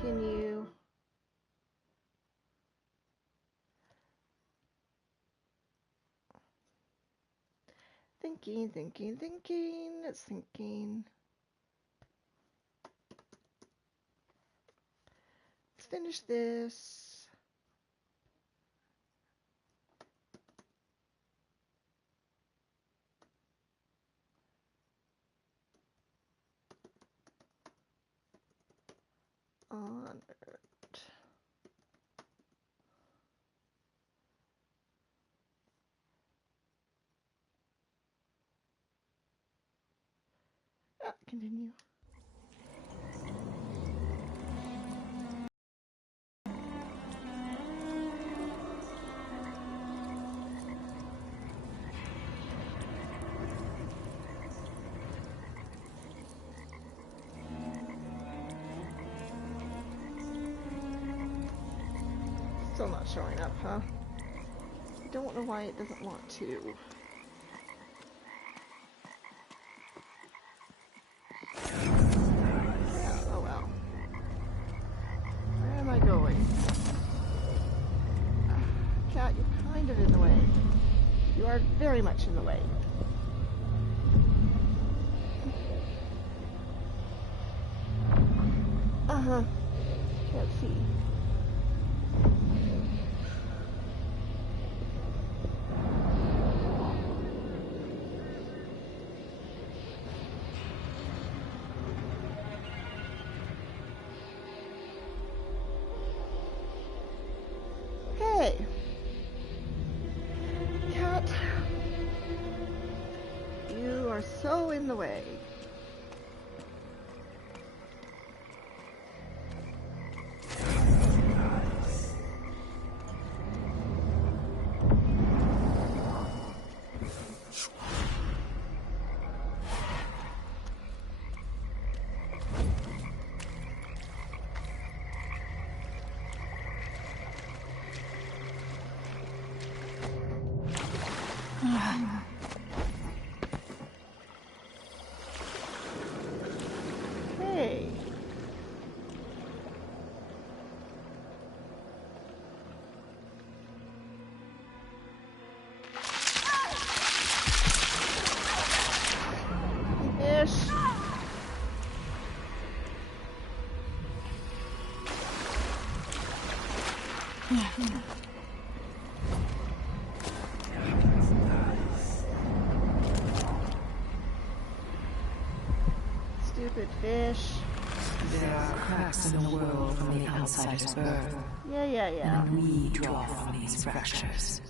continue. Thinking. It's thinking. Let's finish this. Honored. Continue. Still not showing up, huh? I don't know why it doesn't want to. Yeah, oh well. Where am I going? Cat, you're kind of in the way. You are very much in the way. Uh-huh. Can't see. Hey. Cat. You are so in the way. Hey. Fish. Stupid fish. There are cracks in the world from the outsider's birth. Yeah. And we draw from these fractures.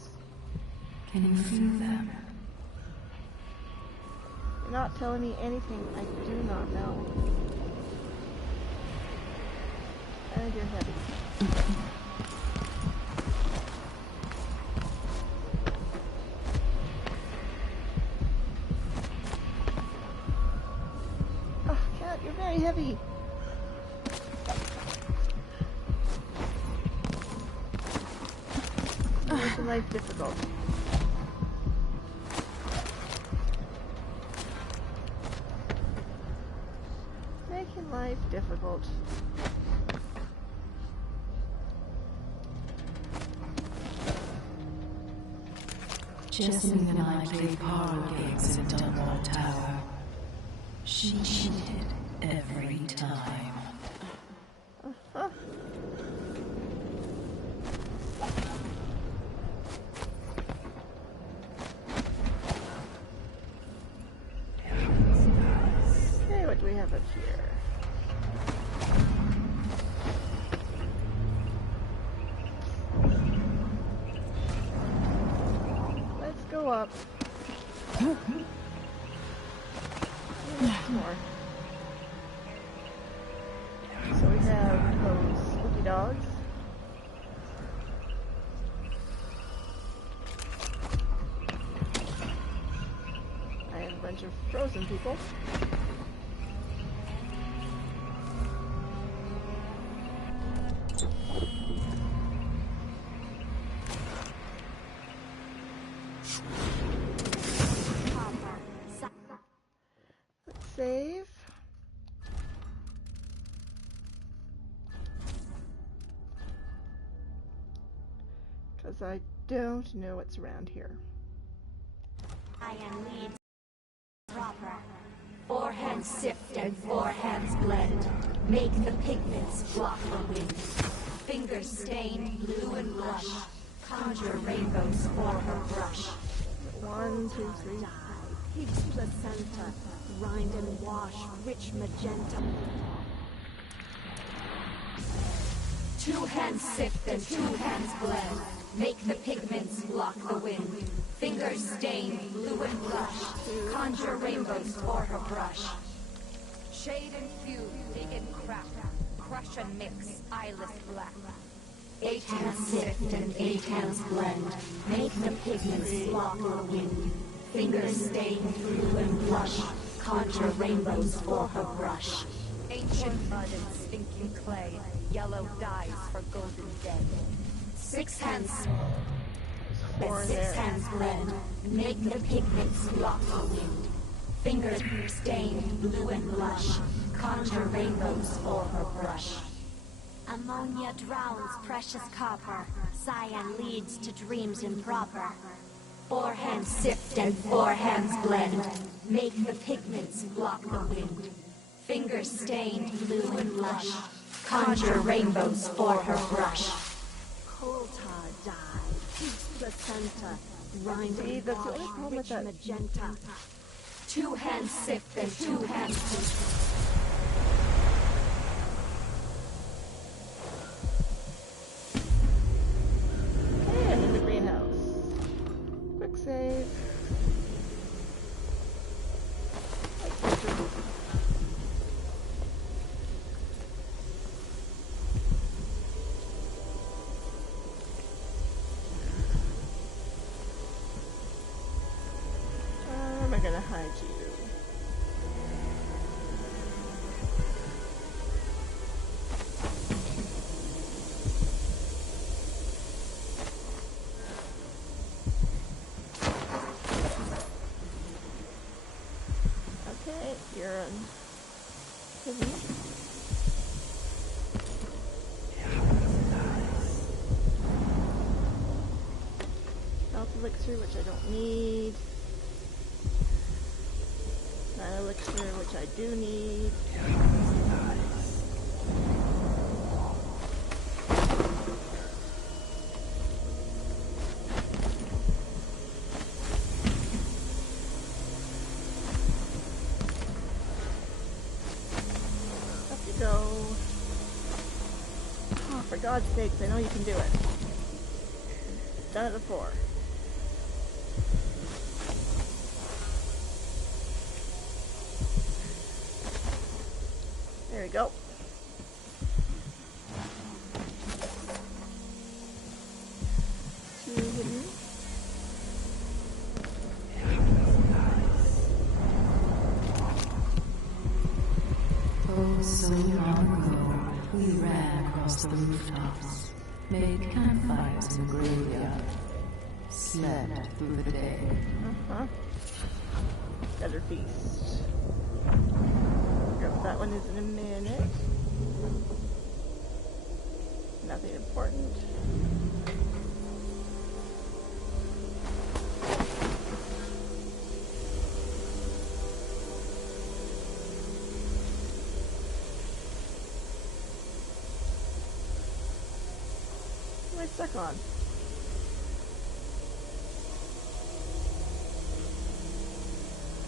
Can you feel them? You're not telling me anything I do not know. And you're heavy. Oh, Cat, you're very heavy. Making life difficult. Making life difficult. Jessamine and I played parlor games in Dunwall Tower. She cheated every time. Okay, what do we have up here? Let's go up. More. So we have those spooky dogs. I have a bunch of frozen people. Let's save. Because I don't know what's around here. Iron leads proper. 4 hands sift and 4 hands blend. Make the pigments block the wind. Fingers stain blue and blush. Conjure rainbows for her brush. 1, 2, 3. Pig's placenta. Grind and wash rich magenta. 2 hands sift and 2 hands blend. Make the pigments block the wind. Fingers stain blue and blush. Conjure rainbows for her brush. Shade and hue, dig and crack. Crush and mix, eyeless black. 8 hands sift and 8 hands blend. Make the pigments block the wind. Fingers stain blue and blush. Conjure rainbows for her brush. Ancient mud and stinking clay. Yellow dyes for golden dead. 6 hands Four and in 6 there. hands blend. Make the pigments block the wind. Fingers stain blue and blush. Conjure rainbows for her brush. Ammonia drowns precious copper. Cyan leads to dreams improper. 4 hands sift and 4 hands blend. Make the pigments block the wind. Fingers stain blue and blush. Conjure rainbows for her brush. Coal tar dye, pig's placenta, grind See, and that's the only wash problem with rich that. magenta. 2 hands sift and 2 hands Okay, I'm in the greenhouse. Quick save. Where am I gonna hide you? Okay, you're in. Health elixir, which I don't need. Mana elixir, which I do need. Up you go. Oh, for God's sakes, I know you can do it. Done it before. There we go. Two hidden. Oh, so long ago, we ran across the rooftops, made campfires in the graveyard, slept through the day. Uh-huh. Better feast. Figure out what that one is in a minute. Nothing important. What am I stuck on?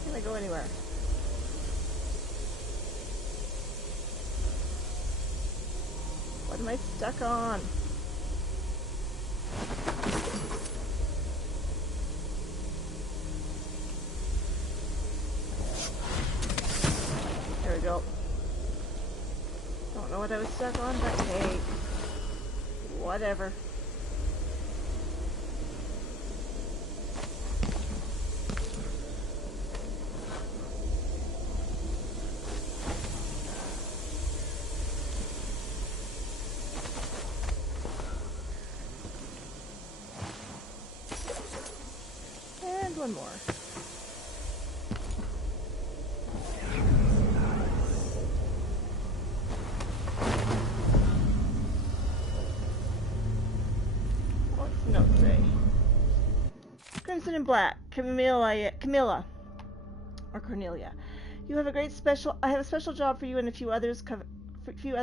Can I go anywhere? What am I stuck on? There we go. Don't know what I was stuck on, but hey, whatever. And one more. Oh, it's notes. person in black, Camilla, or Cornelia. You have a great special. I have a special job for you and a few other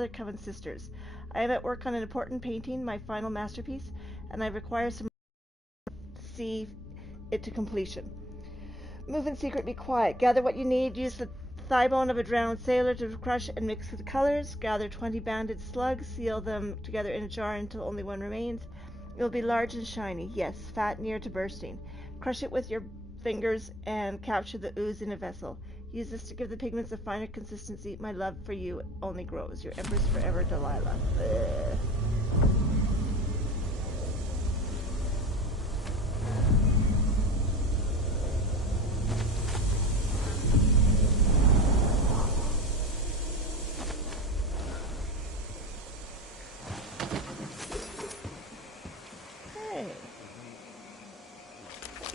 Coven sisters. I am at work on an important painting, my final masterpiece, and I require some to see it to completion. Move in secret, be quiet. Gather what you need. Use the thigh bone of a drowned sailor to crush and mix with the colors. Gather 20 banded slugs. Seal them together in a jar until only one remains. It will be large and shiny. Yes, fat near to bursting. Crush it with your fingers and capture the ooze in a vessel. Use this to give the pigments a finer consistency. My love for you only grows. Your Empress forever, Delilah. Ugh.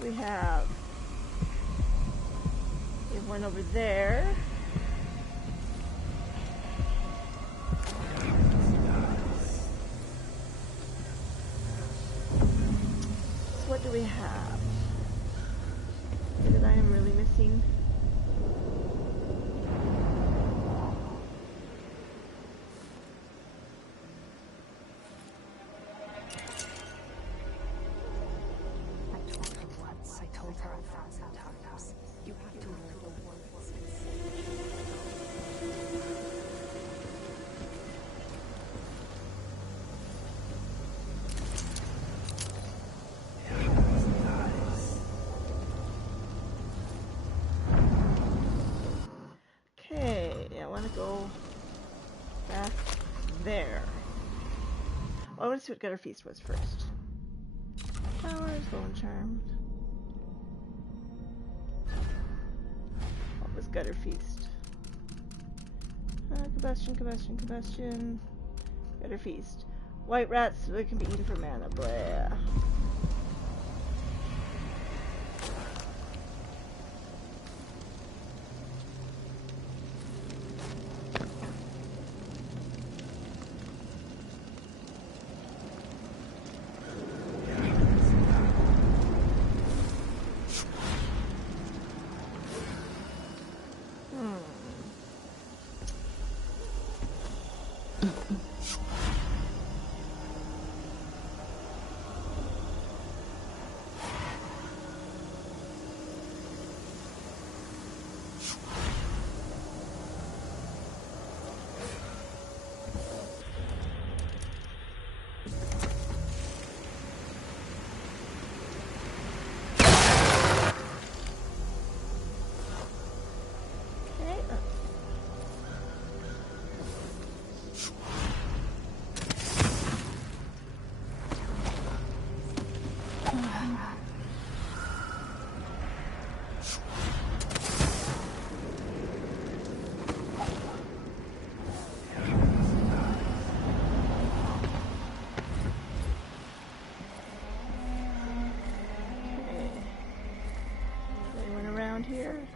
We have one over there. So what do we have? That I am really missing. Go back there. Well, I want to see what Gutter Feast was first. Flowers, Bone Charmed. What was Gutter Feast? Combustion. Gutter Feast. White rats that can be eaten for mana. Blah. Here.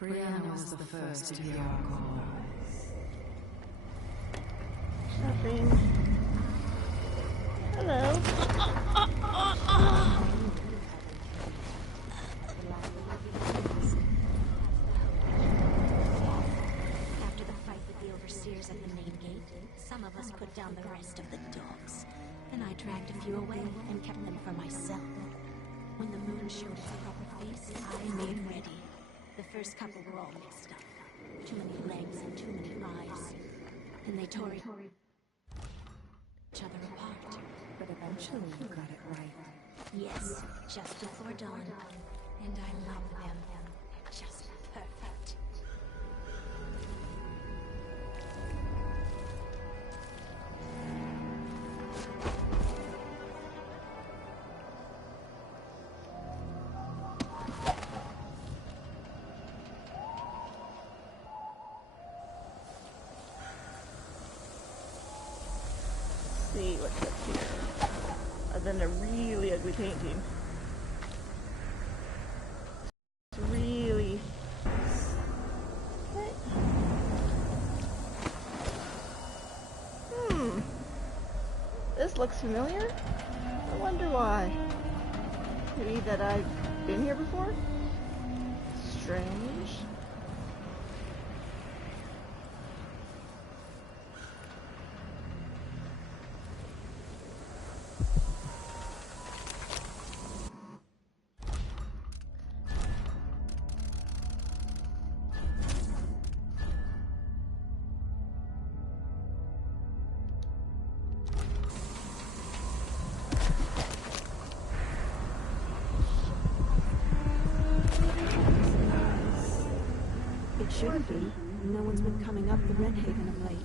Brianna was the first to hear our call. Nothing. Hello. After the fight with the overseers at the main gate, some of us put down the rest of the dogs. Then I dragged a few away and kept them for myself. When the moon showed its proper face, I made ready. The first couple were all mixed up. Too many legs and too many eyes. Then they tore each other apart. But eventually you got it right. Yes, just before dawn. And I love them. They're just perfect. See what's up here. Other than a really ugly painting. It's really... This This looks familiar? I wonder why. Maybe that I've been here before? Strange. It shouldn't be. No one's been coming up the Red Haven of late.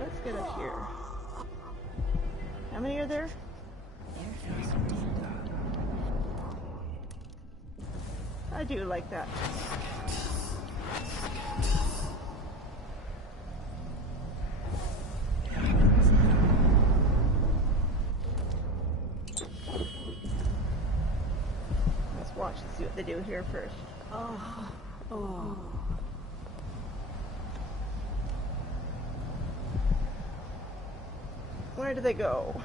Let's get up here. How many are there? I do like that. Let's watch and see what they do here first. Oh. Where do they go?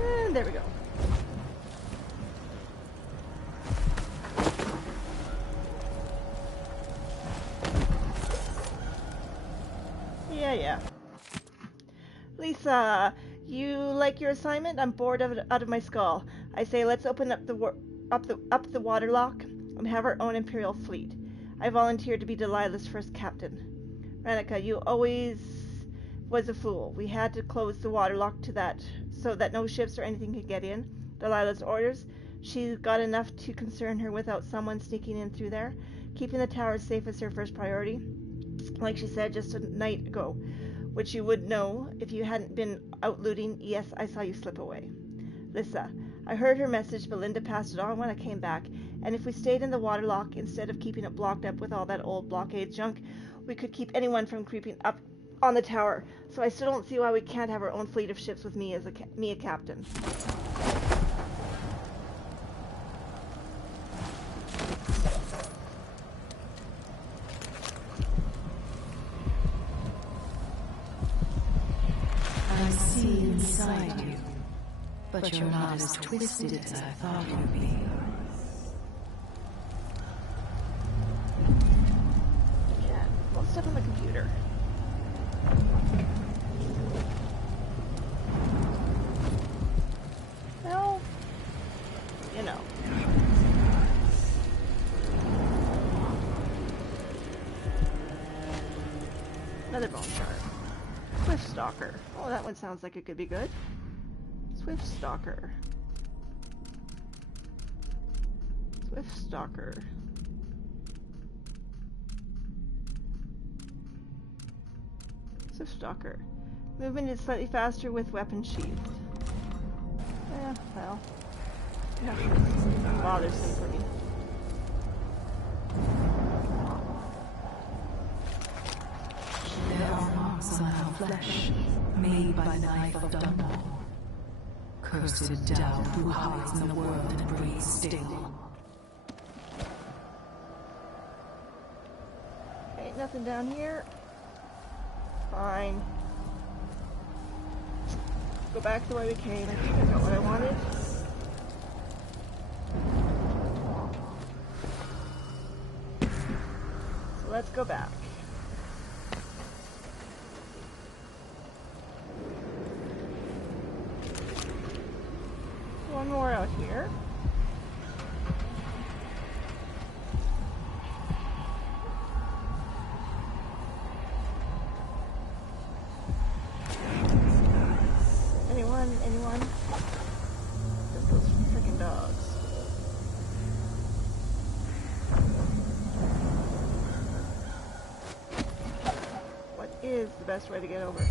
And there we go. Yeah. Lisa, you like your assignment? I'm bored out of my skull. I say let's open up the water lock and have our own Imperial fleet. I volunteered to be Delilah's first captain. Ranica, you always was a fool. We had to close the water lock to that so that no ships or anything could get in. Delilah's orders. She's got enough to concern her without someone sneaking in through there. Keeping the towers safe is her first priority. Like she said just a night ago, which you would know if you hadn't been out looting. Yes, I saw you slip away. Lissa, I heard her message, but Linda passed it on when I came back, and if we stayed in the water lock instead of keeping it blocked up with all that old blockade junk, we could keep anyone from creeping up on the tower. So I still don't see why we can't have our own fleet of ships with me as a captain. I see inside you, but you're not as twisted as I thought you'd be. Yeah, well, stuff on the computer. Well, you know. Another bone shard. Swift Stalker. Oh, that one sounds like it could be good. Swift Stalker. Swift Stalker. Swift Stalker. Movement is slightly faster with weapon sheathed. Yeah, well. Nothing bothersome for me. There are marks on our flesh, made by the knife of Dunbar. Cursed Tao who hides in the world and breathes still. Ain't nothing down here. Fine. Go back the way we came. I think I got what I wanted. So let's go back. One more out here. Anyone? Just those freaking dogs. What is the best way to get over?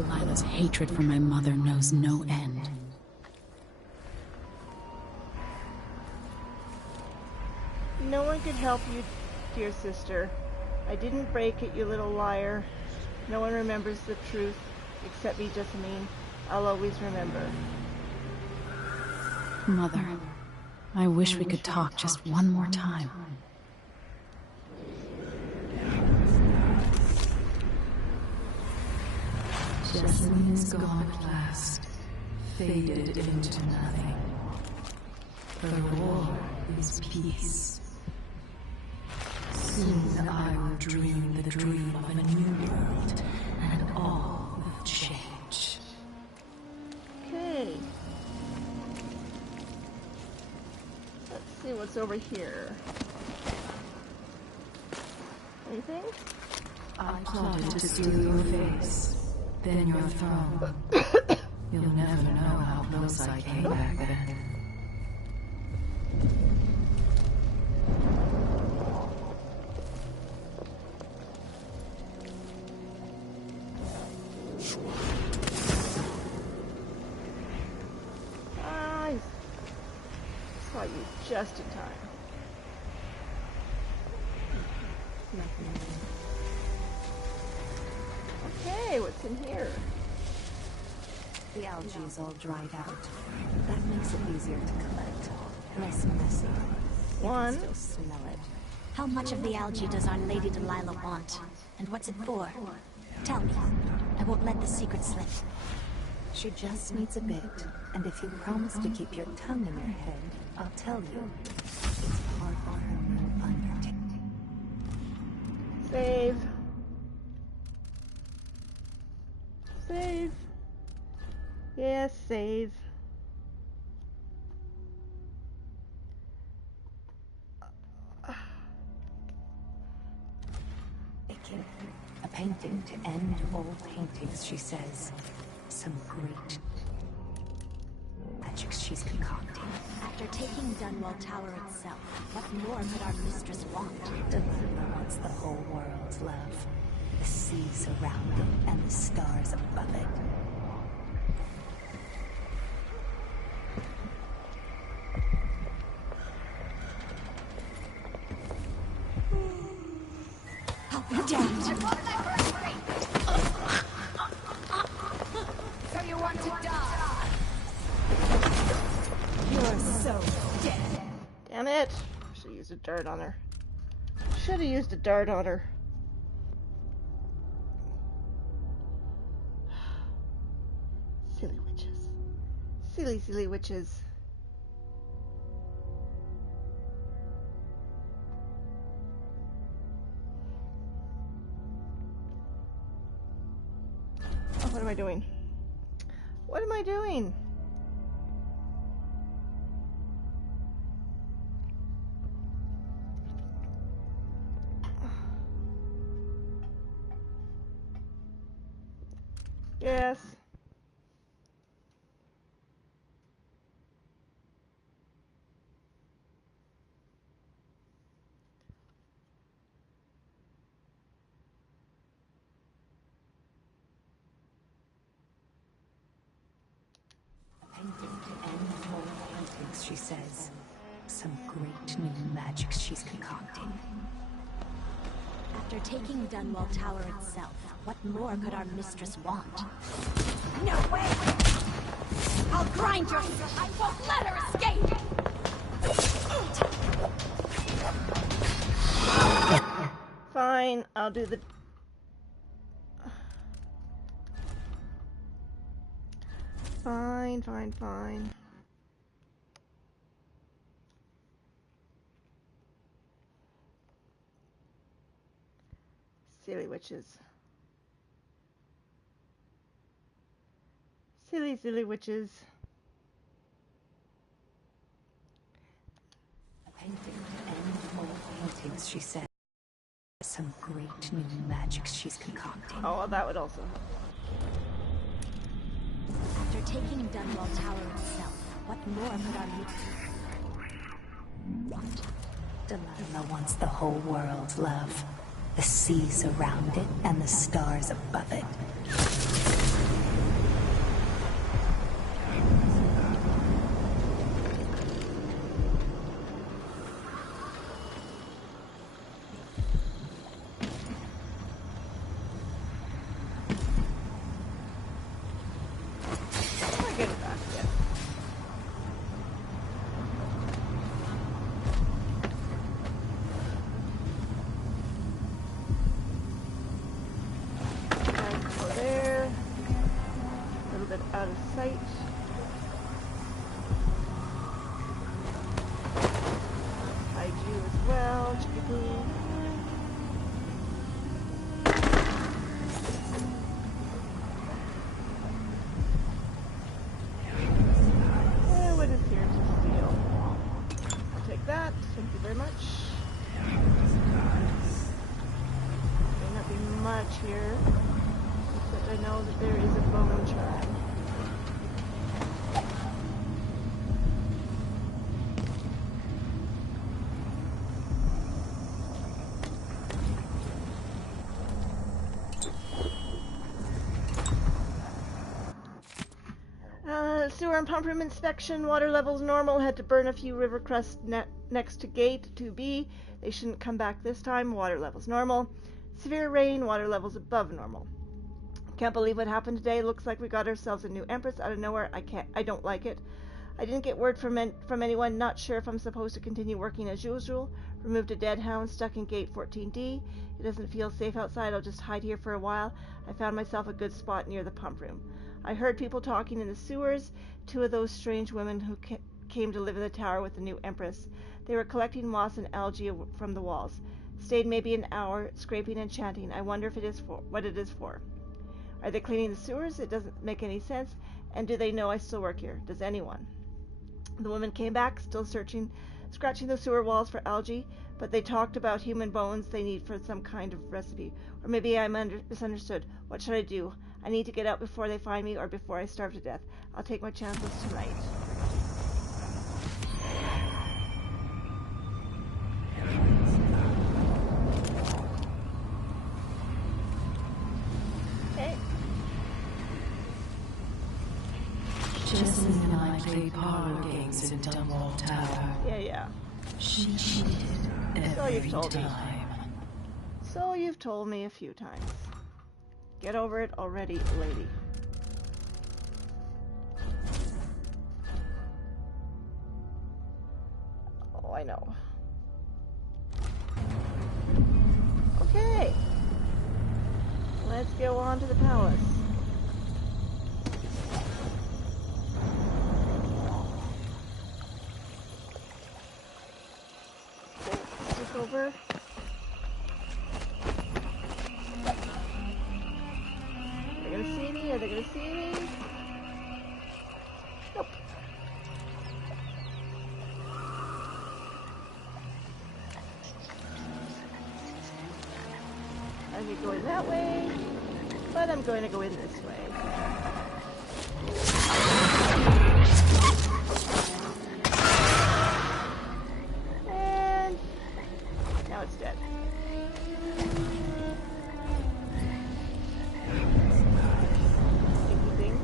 Delilah's hatred for my mother knows no end. No one could help you, dear sister. I didn't break it, you little liar. No one remembers the truth, except me, Jessamine. I'll always remember. Mother, I wish we could talk just one more time. Jessamine is gone at last, faded into nothing. Her war is peace. Soon I will dream the dream of a new world, and all will change. Okay. Let's see what's over here. Anything? I plotted to steal your face, then your throne. You'll never know how close I came back then. I saw you just in time. Okay, what's in here? The algae's all dried out. That makes it easier to collect. Less messy. You One. can still smell it. How much of the algae does Our Lady Delilah want? And what's it for? Tell me. I won't let the secret slip. She just needs a bit. And if you promise to keep your tongue in your head, I'll tell you. It's part of her new undertaking. Save. Save. Yes, save. Making a painting to end all paintings, she says. Some great magic she's concocting. After taking Dunwall Tower itself, what more could our mistress want? Delilah wants the whole world's love. The seas around it and the stars above it. I'll be damned! So you want to die? You're so dead. Damn it. Should have used a dart on her. Should have used a dart on her. Silly witches. Silly, silly witches. Oh, what am I doing? What am I doing? Yes. Painting to end all paintings, she says. Some great new magic she's concocting. After taking Dunwall Tower itself, what more could our mistress want? No way! I'll grind your... I won't let her escape! Fine, I'll do the... Fine, fine, fine. Silly witches. Silly, silly witches. Painting to end all paintings, she says. Some great new magic she's concocting. Oh, well, that would also... After taking Dunwall Tower itself, what more could our mistress want? Delilah wants the whole world's love. The seas around it and the stars above it. What is here to steal? I'll take that. Thank you very much. May not be much here, but I know that there is a bone churn. Sewer and pump room inspection. Water levels normal. Had to burn a few river crusts next to gate 2B. They shouldn't come back this time. Water levels normal. Severe rain. Water levels above normal. Can't believe what happened today. Looks like we got ourselves a new empress out of nowhere. I don't like it. I didn't get word from anyone. Not sure if I'm supposed to continue working as usual. Removed a dead hound stuck in gate 14D. It doesn't feel safe outside. I'll just hide here for a while. I found myself a good spot near the pump room. I heard people talking in the sewers. 2 of those strange women who came to live in the tower with the new empress. They were collecting moss and algae from the walls. Stayed maybe an hour, scraping and chanting. I wonder if it is for what it is for. Are they cleaning the sewers? It doesn't make any sense. And do they know I still work here? Does anyone? The women came back, still scratching the sewer walls for algae, but they talked about human bones they need for some kind of recipe. Or maybe I misunderstood. What should I do? I need to get out before they find me or before I starve to death. I'll take my chances tonight. Okay. Jessamine and I played parlor games in Dunwall Tower. Yeah. She cheated every time. So you've told me a few times. Get over it already, lady. Oh, I know. Okay. Let's go on to the palace. Okay, stick over. Are they gonna see me? Are they gonna see me? Nope. I could go in that way, but I'm going to go in this way. And now it's dead. Stinky thing.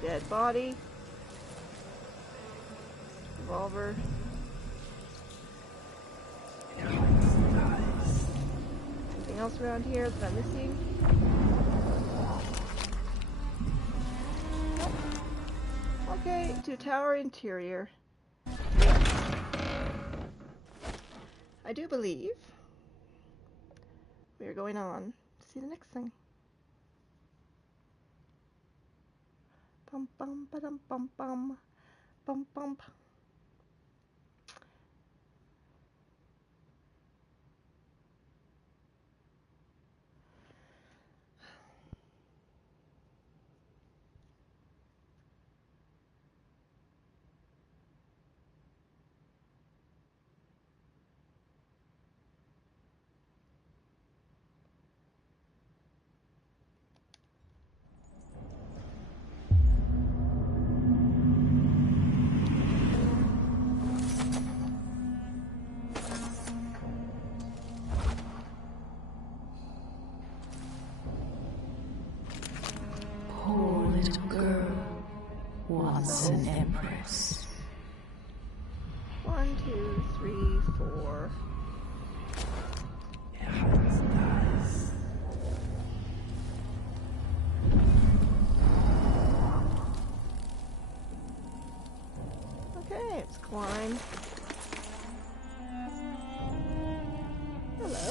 Dead body. Revolver. Anything else around here that I'm missing? Nope. Okay, to tower interior. I do believe we are going on to see the next thing. Bum bum ba-dum bum bum bum bum. Poor little girl, once an empress. 1, 2, 3, 4. Okay, it's climb. Hello.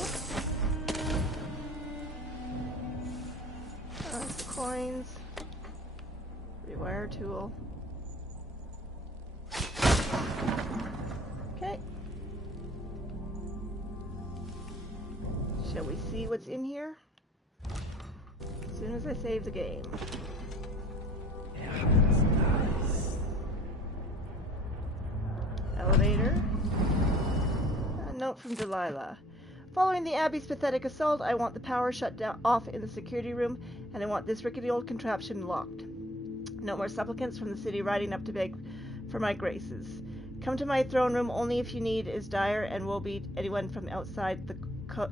The coins. Rewire tool. Okay. Shall we see what's in here? As soon as I save the game. Elevator. A note from Delilah. Following the Abbey's pathetic assault, I want the power shut off in the security room, and I want this rickety old contraption locked. No more supplicants from the city riding up to beg for my graces. Come to my throne room only if you need is dire, and will be anyone from outside the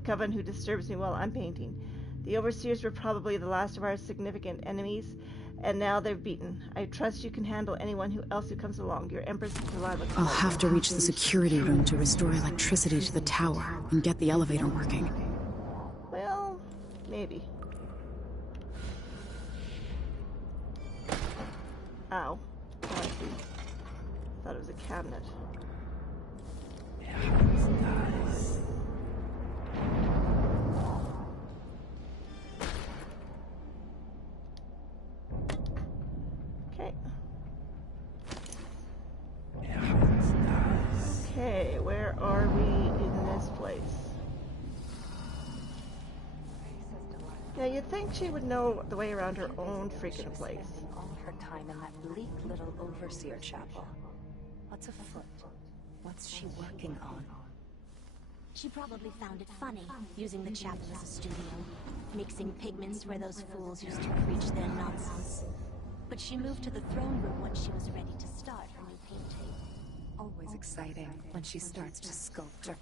coven who disturbs me while I'm painting. The overseers were probably the last of our significant enemies, and now they're beaten. I trust you can handle anyone else who comes along. Your Empress Delilah. I'll have to reach the security room to restore electricity to the tower and get the elevator working. Well, maybe. Ow. Oh, I see. Thought it was a cabinet. Okay. Okay, where are we in this place? Yeah, you'd think she would know the way around her own freaking place. All her time in that bleak little overseer chapel. What's afoot? What's she working on? She probably found it funny, using the chapel as a studio, mixing pigments where those fools used to preach their nonsense. But she moved to the throne room when she was ready to start her new painting. Always exciting when she starts to sculpt her.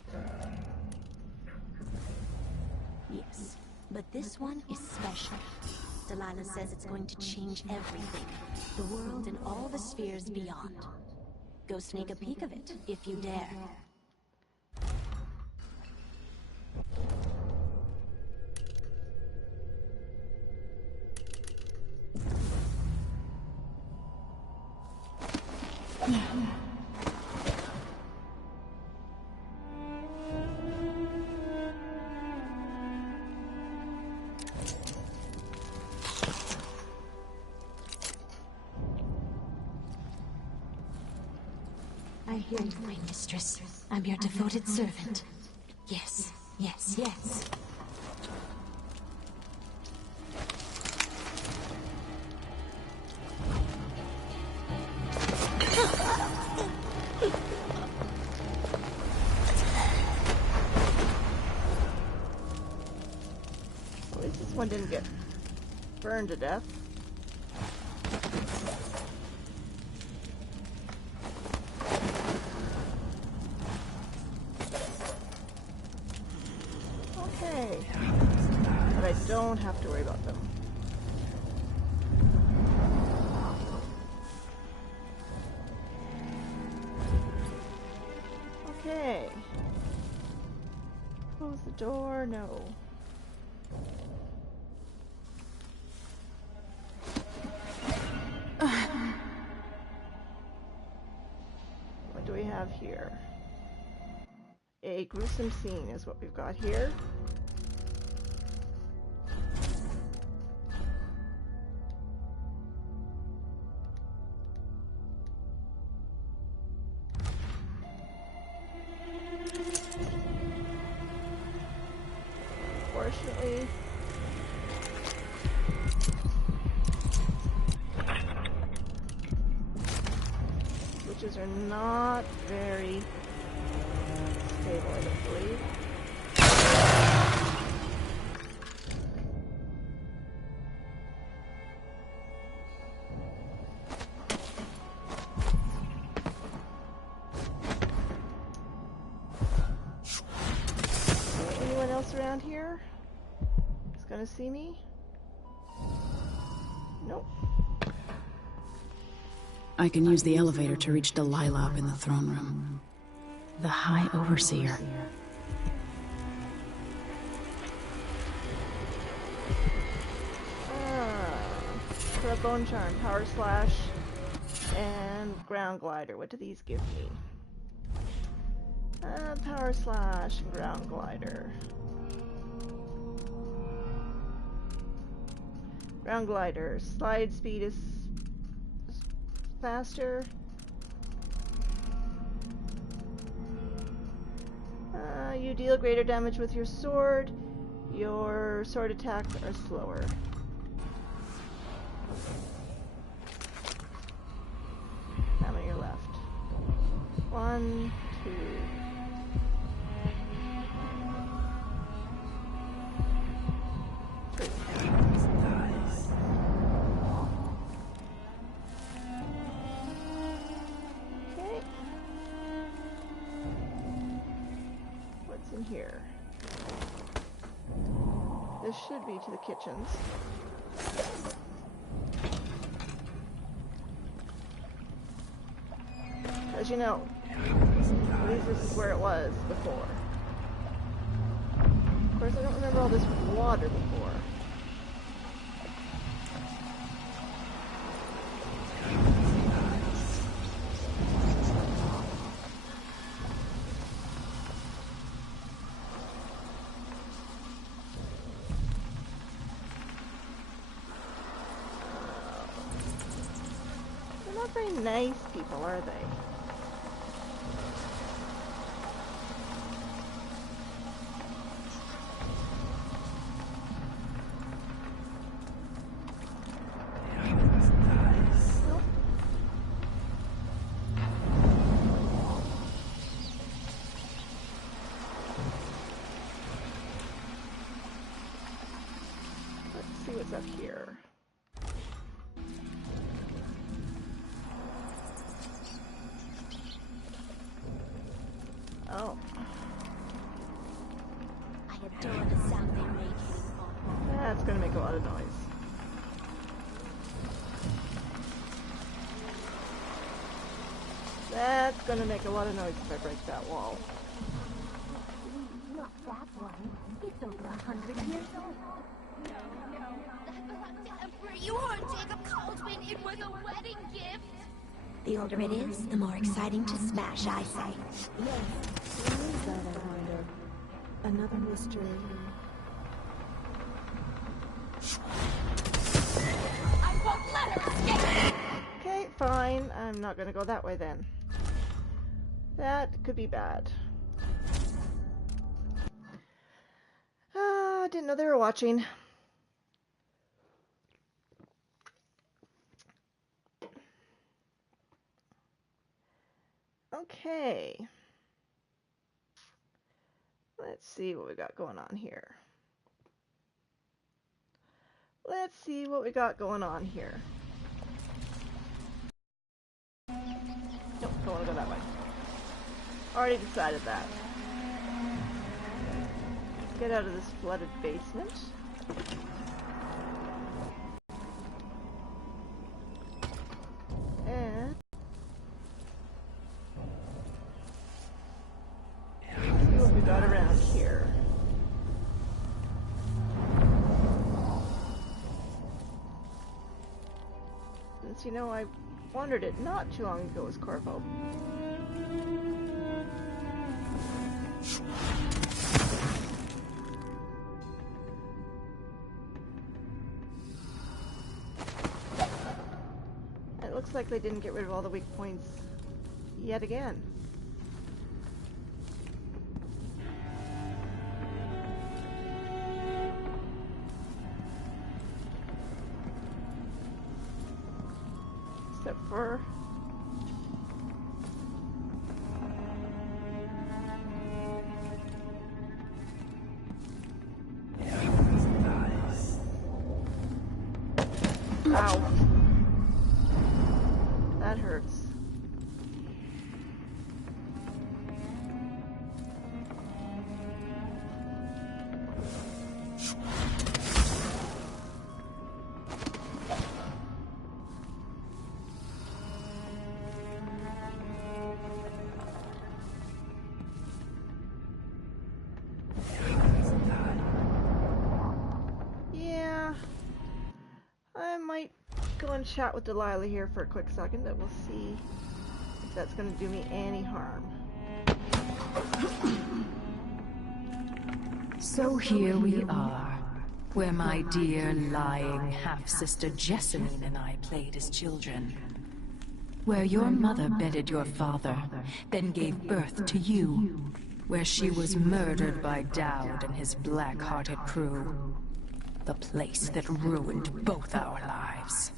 Yes, but this one is special. Delilah says it's going to change everything. The world and all the spheres beyond. Go sneak a peek of it, if you dare. I hear you, my mistress. I'm your devoted servant. Yes, yes, yes. At least this one didn't get burned to death. Okay. But I don't have to worry about them. Okay. Close the door. No. What do we have here? A gruesome scene is what we've got here. Unfortunately, switches are not very stable, I don't believe. Anyone else around here? Is gonna see me? Nope. I can use the elevator to reach Delilah up in the throne room. The High Overseer. For a bone charm, power slash, and ground glider. What do these give me? Power slash and ground glider. Ground glider. Slide speed is faster. You deal greater damage with your sword. Your sword attacks are slower. How many are left? 1, 2. Okay. What's in here? This should be to the kitchens. As you know, at least this is where it was before. Of course, I don't remember all this water before. They're not very nice people, are they? What's up here? Oh. I adore the sound they make hitting ball. That's gonna make a lot of noise. That's gonna make a lot of noise if I break that wall. Not that one. It's over 100 years old. No. That belonged to Emperor Yuhorn. Jacob called when it was a wedding gift. The older it is, the more exciting to smash, I say. Yes, what is that, I wonder? Another mystery. I won't let her escape! Okay, fine. I'm not gonna go that way then. That could be bad. Ah, didn't know they were watching. Okay. Let's see what we got going on here. Let's see what we got going on here. Nope, don't want to go that way. Already decided that. Let's get out of this flooded basement. And see what we got around here. Since you know I wandered it not too long ago as Corvo. It looks like they didn't get rid of all the weak points yet again. Except for ow. That hurts. Yeah, I might go and chat with Delilah here for a quick second, but we'll see if that's going to do me any harm. So here we are, where my dear lying half-sister Jessamine and I played as children. Where your mother bedded your father, then gave birth to you. where she was murdered by Dowd and his black-hearted crew. The place that ruined both our lives.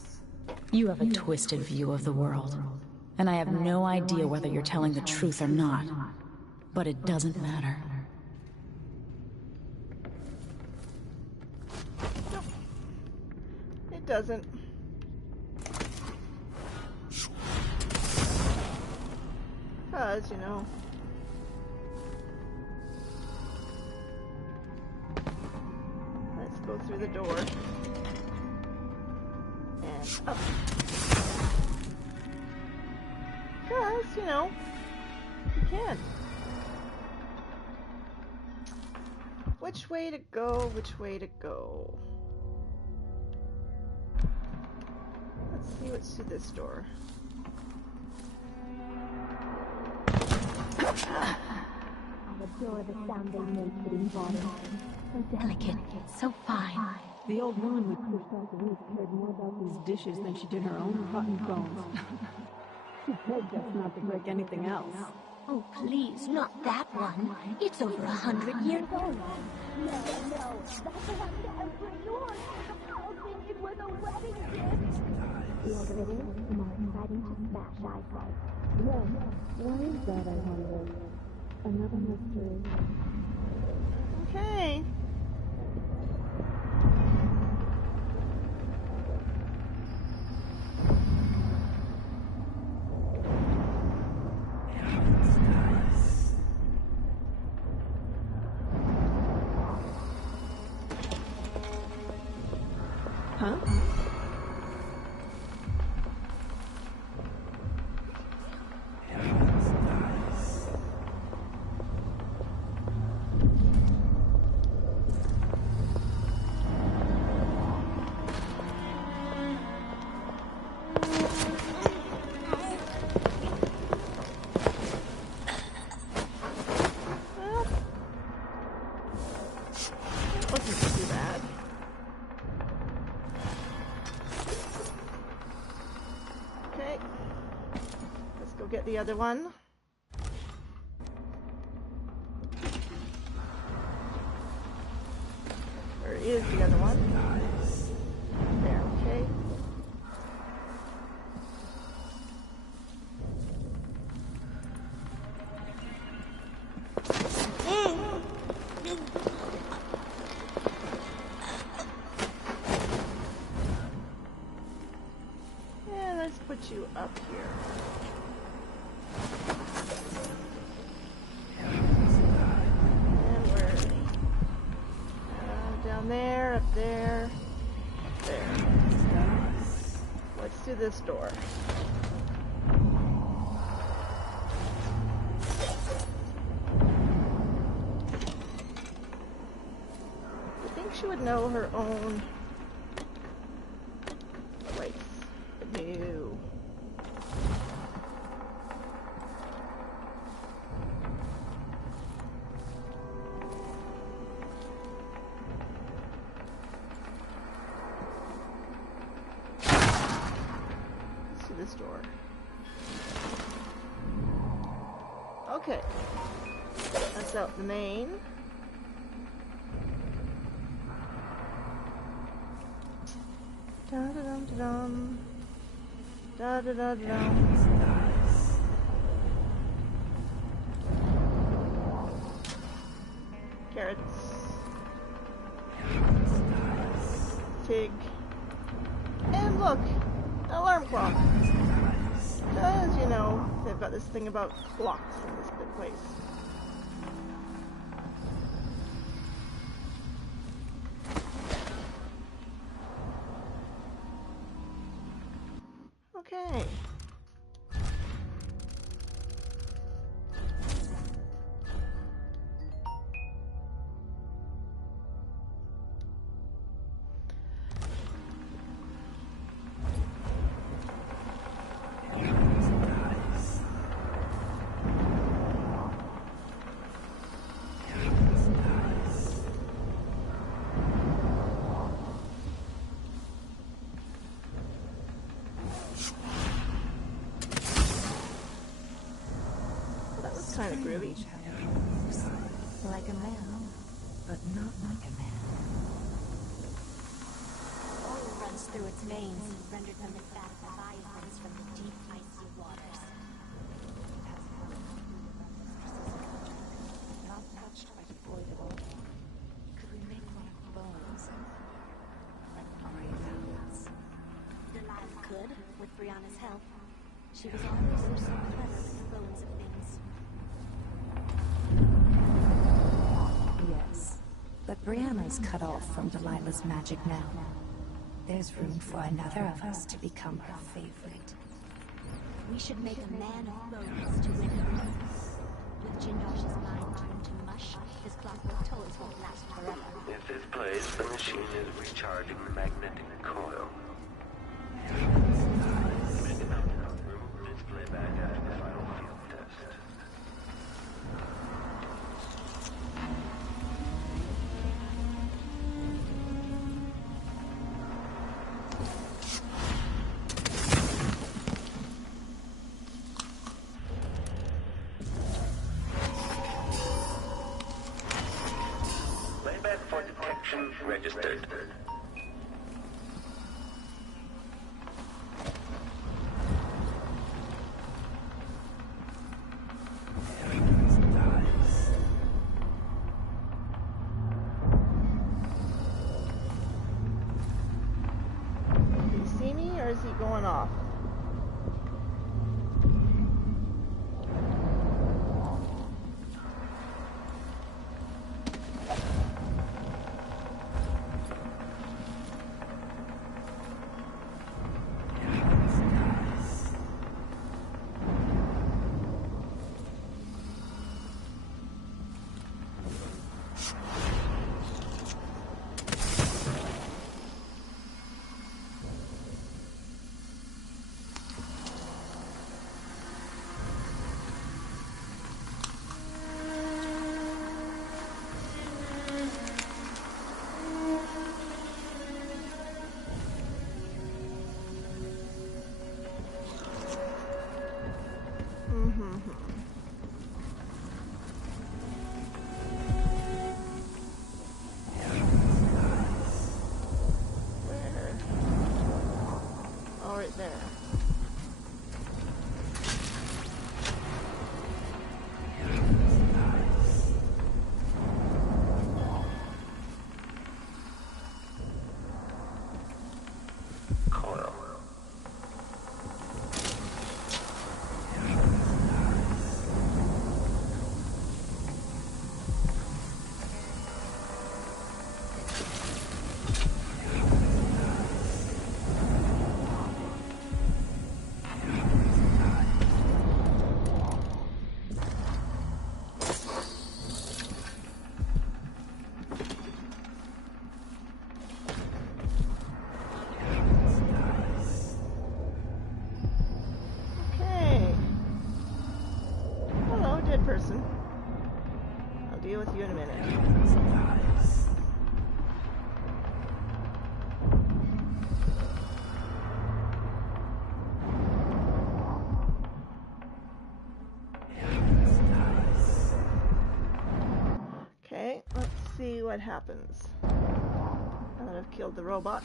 You have a twisted view of the world, and I have no idea whether you're telling the truth or not. But it doesn't matter. It doesn't. Because, you know. Let's go through the door. And up. Because, you know, you can. Which way to go? Which way to go? Let's see what's through this door. I'll adore the sound they make hitting water. So delicate, so fine. The old woman we pushed off the roof cared more about these dishes than she did her own rotten bones. She begged us not to break anything else. Oh, please, not that one. It's over 100 years old. No, that's the one the Emperor yours. I'll think it was a wedding gift. The older it is, the more exciting to smash eyesight. Well, why is that, I wonder? Another mystery. Okay. Huh? Wasn't too bad. Okay. Let's go get the other one. Where is the other one? There, okay. Yeah, let's put you up here. And where? Down there, up there, up there. Let's do this door. I think she would know her own place. No. Let's do this door. Okay. That's out the main. Da da dum da dum. Da da da dum. Carrots. Pig. And look! An alarm clock. Because, you know, they've got this thing about clocks in this big place. Okay. Kind of groovy. Like a man, but not like a man. Oil runs through its veins, rendered them in fact leviathans from the deep, icy waters. Not touched by the void at all. Could we make one of bones? Like brave animals. Delilah could, with Brianna's help. She was always so clever with the bones of things. Yes, but Brianna's cut off from Delilah's magic now. There's room for another of us to become her favorite. We should make a man of bones to win her. With Jindosh's mind turned to mush, his clockwork toys won't last forever. In fifth place, the machine is recharging the magnetic coil. Remove display back after the final field test. Playback for detection registered. Did he see me or is he going off? Where? Oh, right there. Coil. Okay. Hello, dead person. I'll deal with you in a minute. Okay, let's see what happens. Now that I've killed the robot.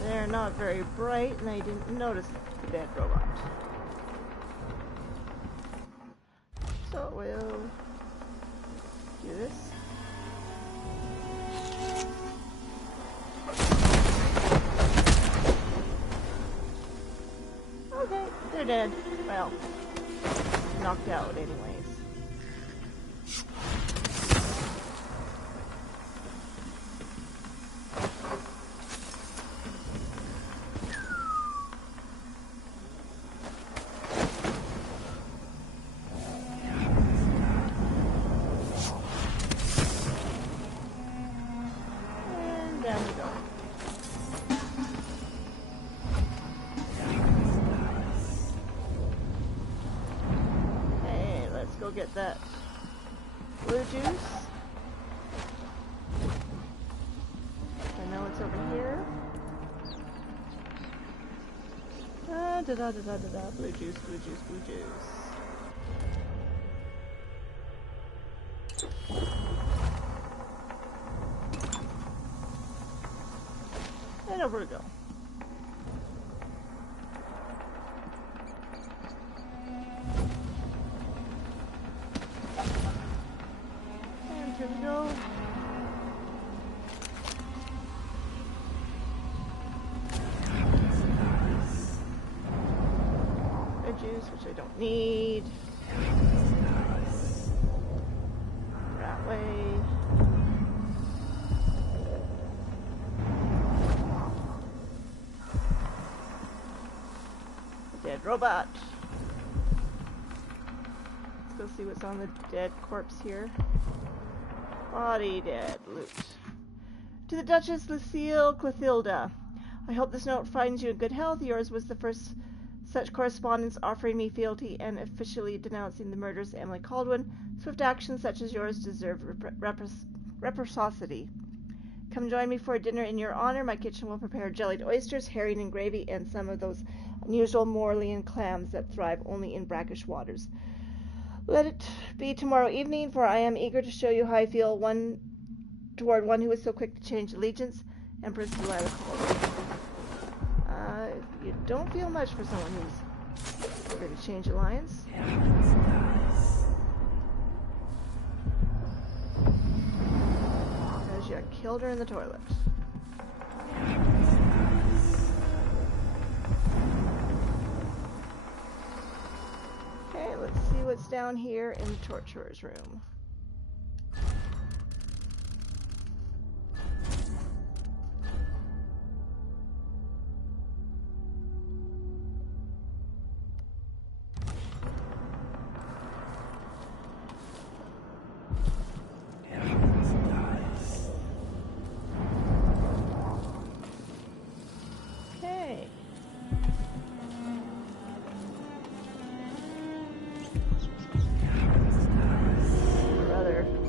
They're not very bright, and I didn't notice the dead robot. So we'll do this. Okay, they're dead. Well, knocked out anyways. And down we go. Hey, let's go get that blue juice. I know it's over here. da da da da da da. Blue juice, blue juice, blue juice. And over we go. And here we go. Red juice, which I don't need. That way. Dead robot. Let's go see what's on the dead corpse here. Body dead. Loot. To the Duchess Lucille Clothilda. I hope this note finds you in good health. Yours was the first such correspondence offering me fealty and officially denouncing the murders of Emily Caldwin. Swift actions such as yours deserve reciprocity. Come join me for a dinner in your honor. My kitchen will prepare jellied oysters, herring and gravy, and some of those unusual Morlean clams that thrive only in brackish waters. Let it be tomorrow evening, for I am eager to show you how I feel toward one who is so quick to change allegiance, Empress Delilah Caldwin. You don't feel much for someone who's eager to change alliance. Because you killed her in the toilet. Okay, let's see what's down here in the torturer's room.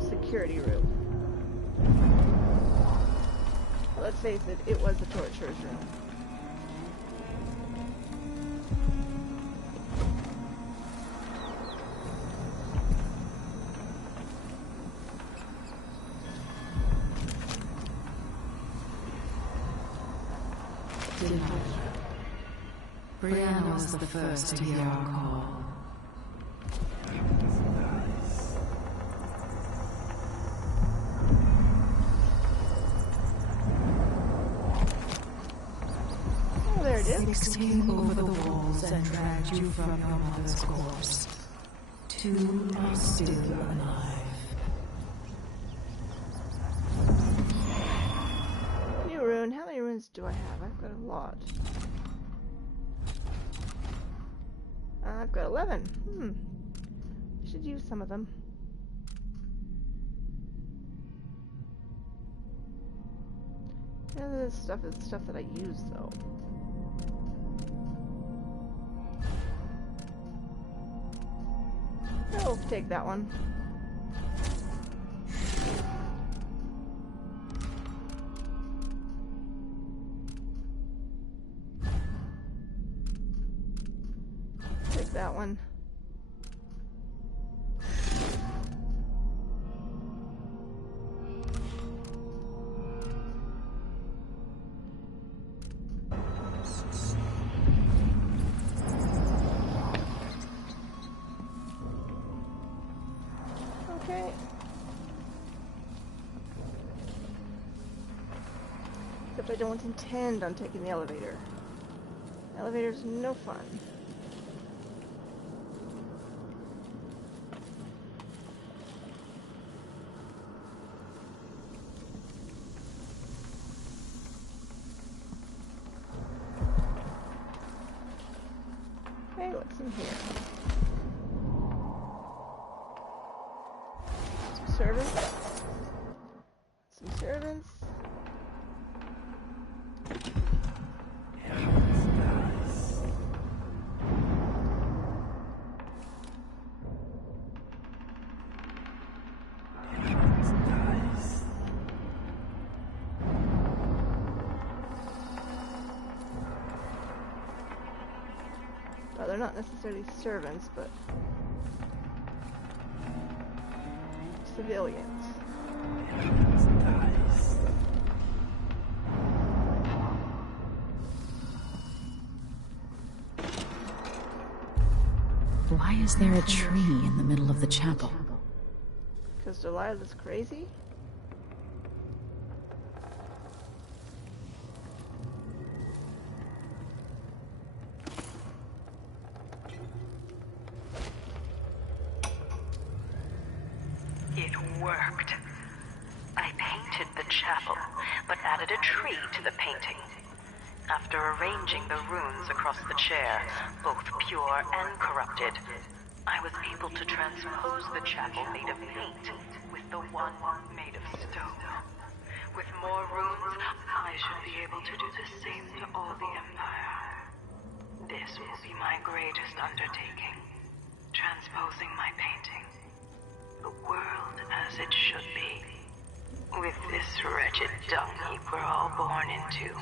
Security room. Well, let's face it, it was the torturer's room. Brianna was the first to hear our call. Six came over the walls and dragged you from your mother's corpse. 2 are still alive. New rune. How many runes do I have? I've got a lot. I've got 11. I should use some of them. Yeah, this stuff is stuff that I use, though. I'll take that one. Take that one. Okay. Except I don't intend on taking the elevator. The elevator's no fun. Okay, what's in here? Servants. Some servants. Well, they're not necessarily servants, but civilians. Why is there a tree in the middle of the chapel? Because Delilah's crazy? It worked. I painted the chapel, but added a tree to the painting. After arranging the runes across the chair, both pure and corrupted, I was able to transpose the chapel made of paint with the one made of stone. With more runes, I should be able to do the same to all the Empire. This will be my greatest undertaking, transposing my painting. The world as it should be. With this wretched dung heap we're all born into.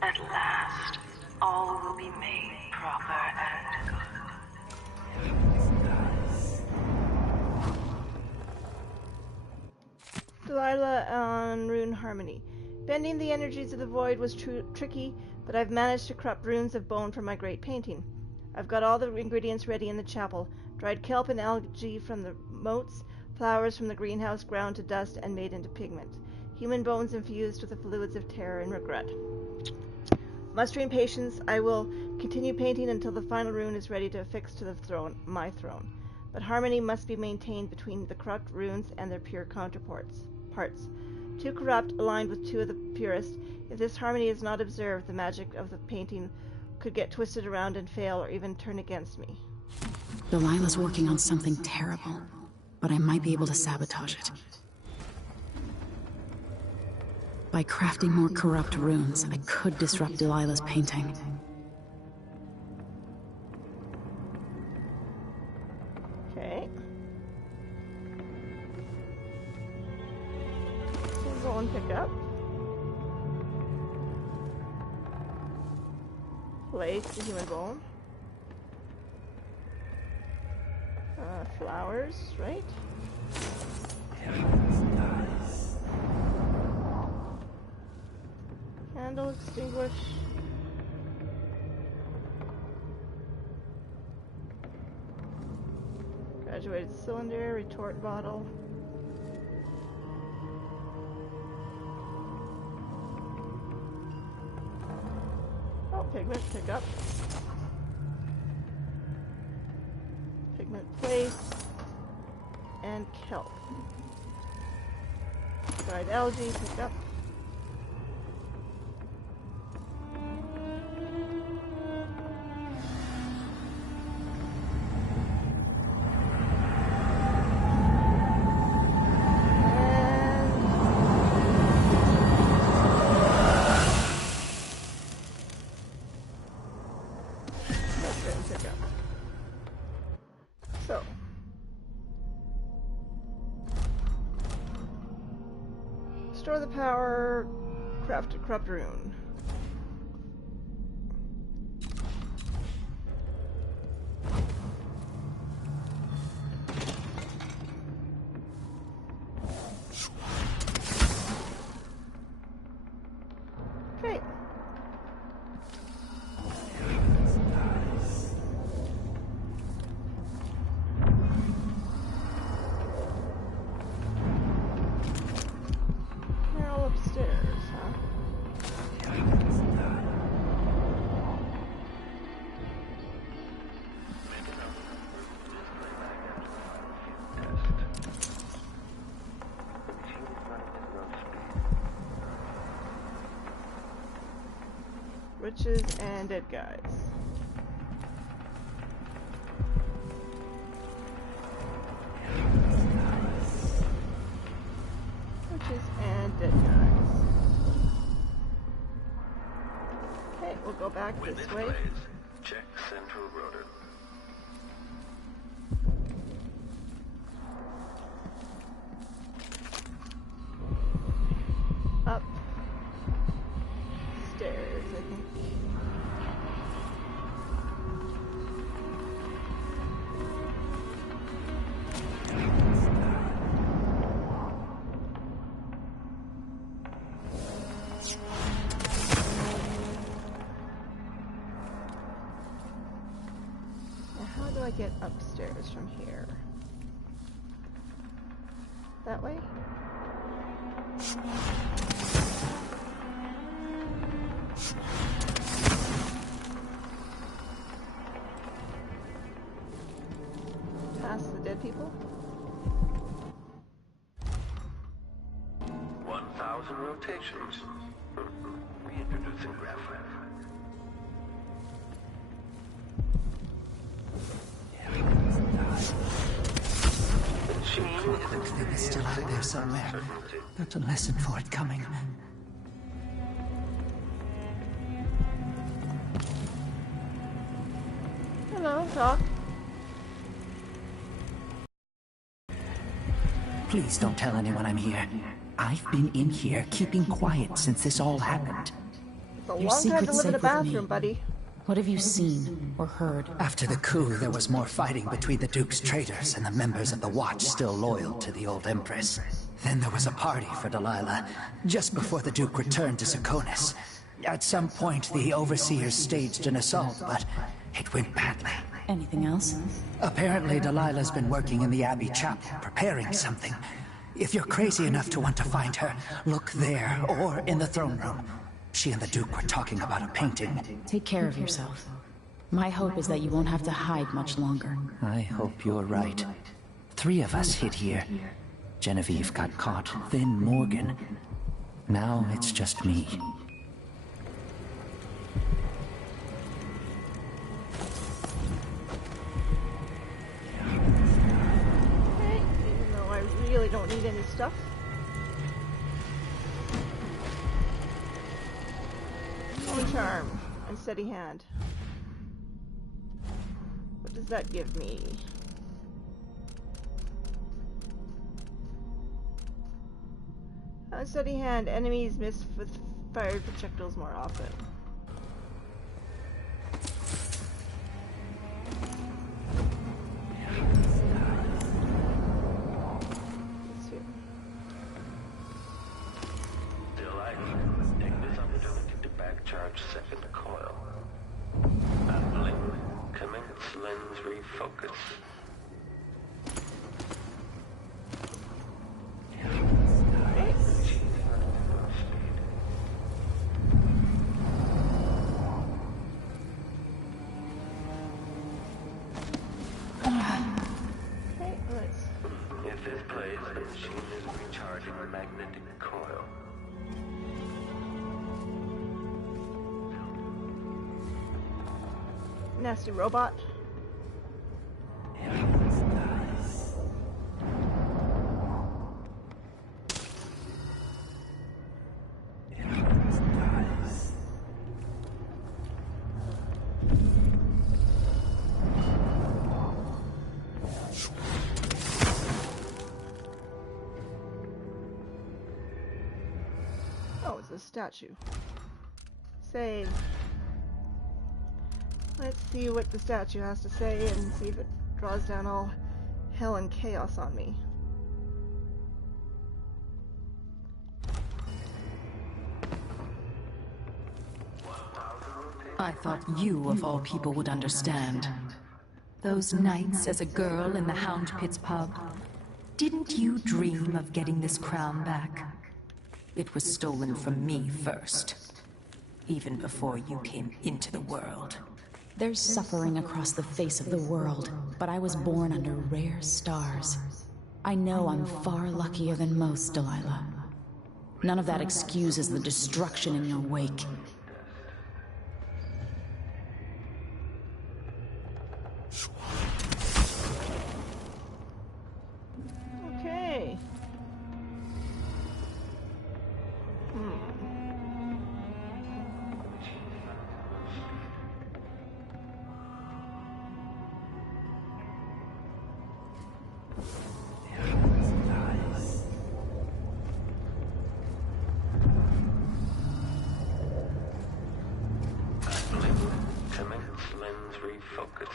At last, all will be made proper and good. Delilah on Rune Harmony. Bending the energies of the void was tricky, but I've managed to corrupt runes of bone for my great painting. I've got all the ingredients ready in the chapel. Dried kelp and algae from the moats, flowers from the greenhouse ground to dust and made into pigment. Human bones infused with the fluids of terror and regret. Mustering patience, I will continue painting until the final rune is ready to affix to the throne, my throne. But harmony must be maintained between the corrupt runes and their pure counterparts. Too corrupt, aligned with two of the purest. If this harmony is not observed, the magic of the painting could get twisted around and fail or even turn against me. Delilah's working on something terrible, but I might be able to sabotage it. By crafting more corrupt runes, I could disrupt Delilah's painting. Okay. We'll go and pick up. Place the human bone. Flowers, right? Candle extinguish. Graduated cylinder, retort bottle. Oh, pigment, pick up. Pigment place. And kelp. Dried algae, pick up. Store the power, craft a corrupt rune. Okay. Upstairs, huh? Witches and dead guys. Witches and dead guys. Okay, we'll go back this way. Check central rotor. Up stairs, I think. Now, how do I get upstairs from here? That way? Past the dead people? 1,000 rotations. Reintroducing graphite. The thing is still out there somewhere. There's a lesson for it coming. Hello, Doc. Please don't tell anyone I'm here. I've been in here keeping quiet since this all happened. It's a Your long time to secret's live in a safe with me. bathroom, buddy. What have you seen or heard? After the coup, there was more fighting between the Duke's traitors and the members of the Watch still loyal to the old Empress. Then there was a party for Delilah, just before the Duke returned to Serkonis. At some point, the Overseers staged an assault, but it went badly. Anything else? Apparently, Delilah's been working in the Abbey Chapel, preparing something. If you're crazy enough to want to find her, look there, or in the throne room. She and the Duke were talking about a painting. Take care of yourself. My hope is that you won't have to hide much longer. I hope you're right. 3 of us hid here. Genevieve got caught, then Morgan. Now it's just me. Okay, even though I really don't need any stuff. Only charm and steady hand. What does that give me? On steady hand, enemies miss with fired projectiles more often. Charge second coil. Battling. Commence lens refocus. If this plays, the machine is recharging the magnetic coil. Nasty robot. Oh, it's a statue. Save. Let's see what the statue has to say and see if it draws down all hell and chaos on me. I thought you, of all people, would understand. Those nights as a girl in the Hound Pit's pub. Didn't you dream of getting this crown back? It was stolen from me first. Even before you came into the world. There's suffering across the face of the world, but I was born under rare stars. I know I'm far luckier than most, Delilah. None of that excuses the destruction in your wake. Okay. Commence lens refocus.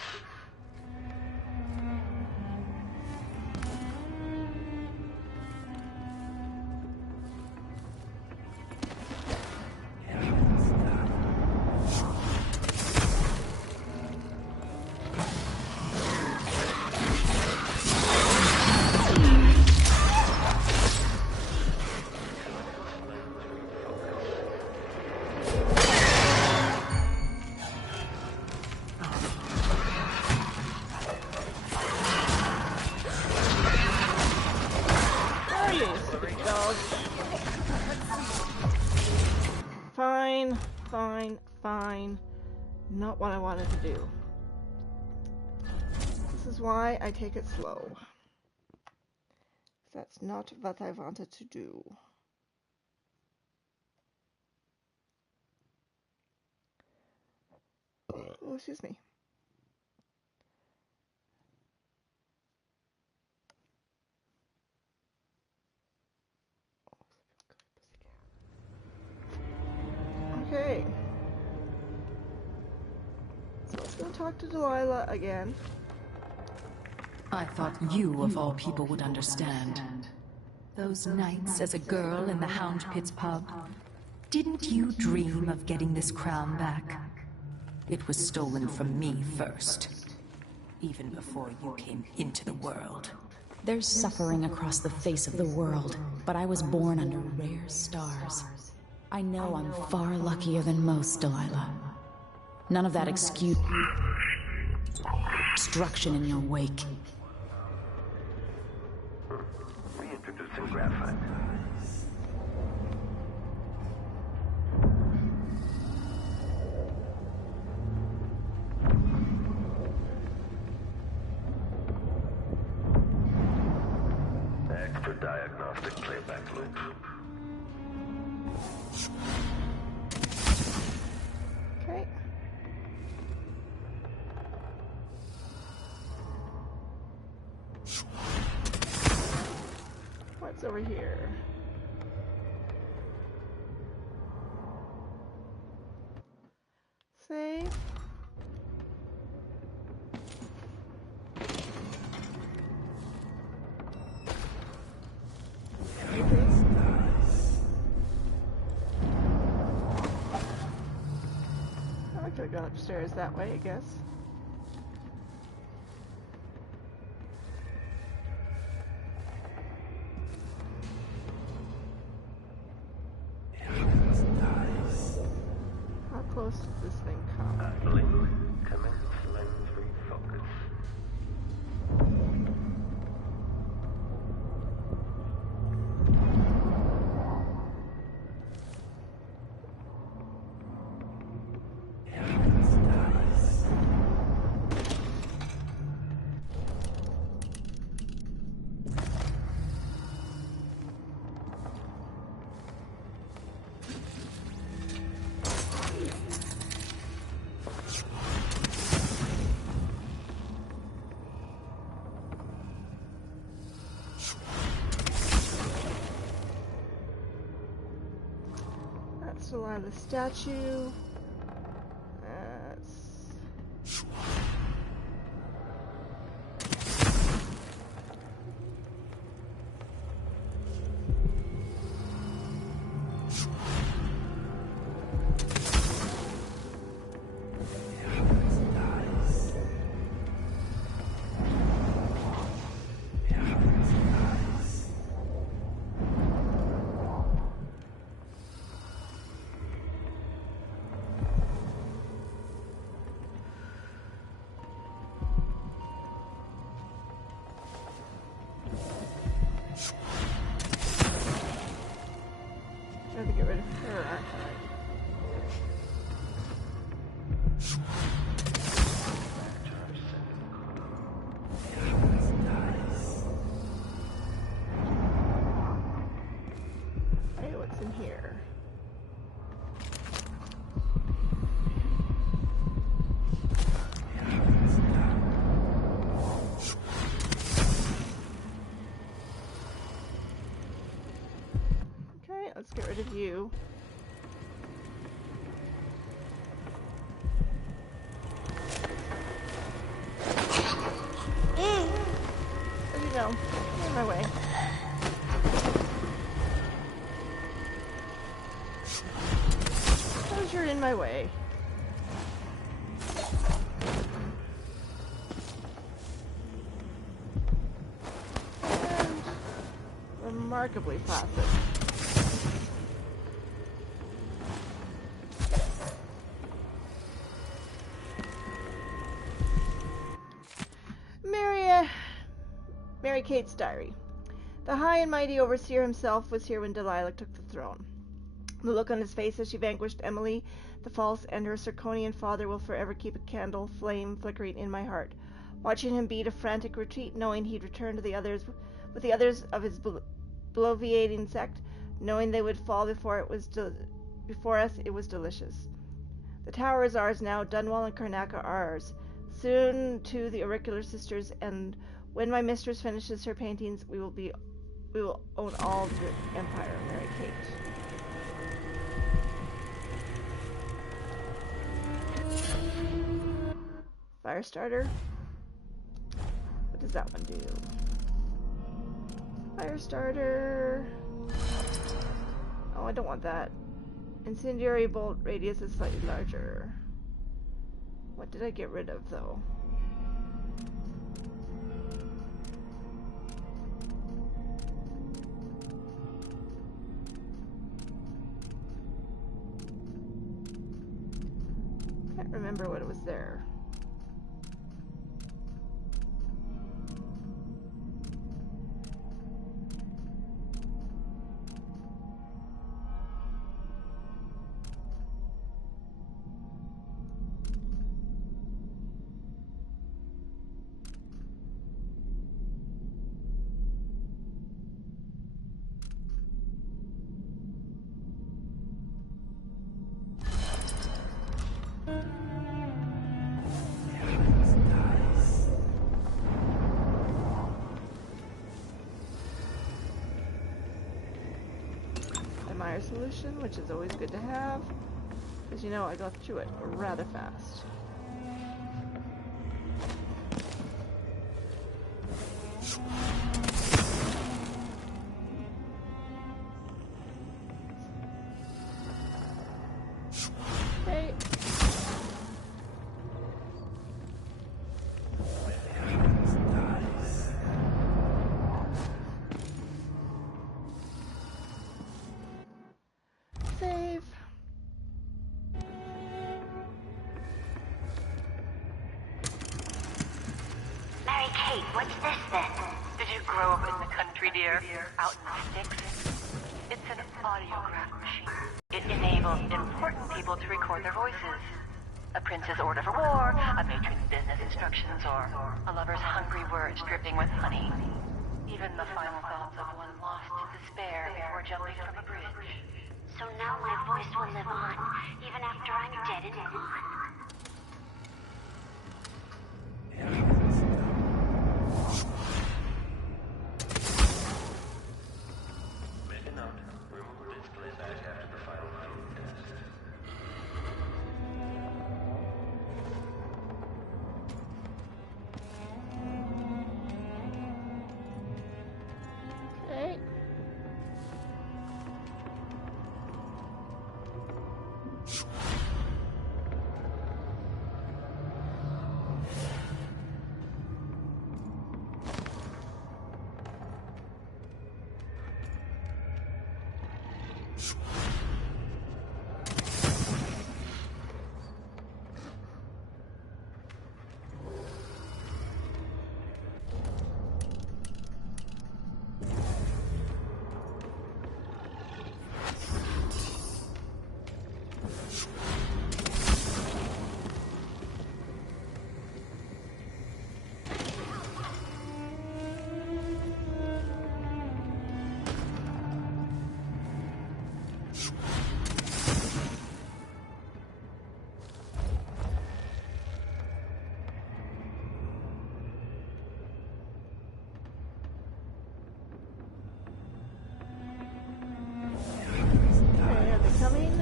Fine, fine, fine. Not what I wanted to do. This is why I take it slow. That's not what I wanted to do. Oh, excuse me. Okay. So let's go talk to Delilah again. I thought you, of all people, would understand. Those nights as a girl in the Hound Pit's pub. Didn't you dream of getting this crown back? It was stolen from me first. Even before you came into the world. There's suffering across the face of the world, but I was born under rare stars. I know I'm far luckier than most, Delilah. None of that excuse... destruction in your wake. Reintroducing graphite. Extra diagnostic playback loop. Okay. What's over here? Save. I could have gone upstairs that way, I guess. How close does this thing come? Blink, commence lens refocus. That's Delilah's statue. That's... I have to get rid of her, aren't I? Hey, what's in here? Okay, let's get rid of you. Where'd you go? Get in my way. Because you're in my way. And remarkably passive. Mary Kate's diary. The high and mighty overseer himself was here when Delilah took the throne. The look on his face as she vanquished Emily the False and her Circonian father will forever keep a candle flame flickering in my heart. Watching him beat a frantic retreat, knowing he'd return to the others with the others of his bloviating sect, knowing they would fall before us, it was delicious. The tower is ours now. Dunwall and Karnak are ours. Soon, too, the Auricular Sisters, and when my mistress finishes her paintings, we will own all the Empire. Mary Kate. Firestarter. What does that one do? Firestarter. Oh, I don't want that. Incendiary bolt radius is slightly larger. What did I get rid of, though? Can't remember what it was there. Solution, which is always good to have, because you know I go through it rather fast. Okay. What's this then? Did you grow up in the country, dear? Out in the sticks? It's an audiograph machine. It enables important people to record their voices. A prince's order for war, a matron's business instructions, or a lover's hungry words dripping with honey. Even the final thoughts of one lost to despair before jumping from a bridge. So now my voice will live on, even after I'm dead and gone.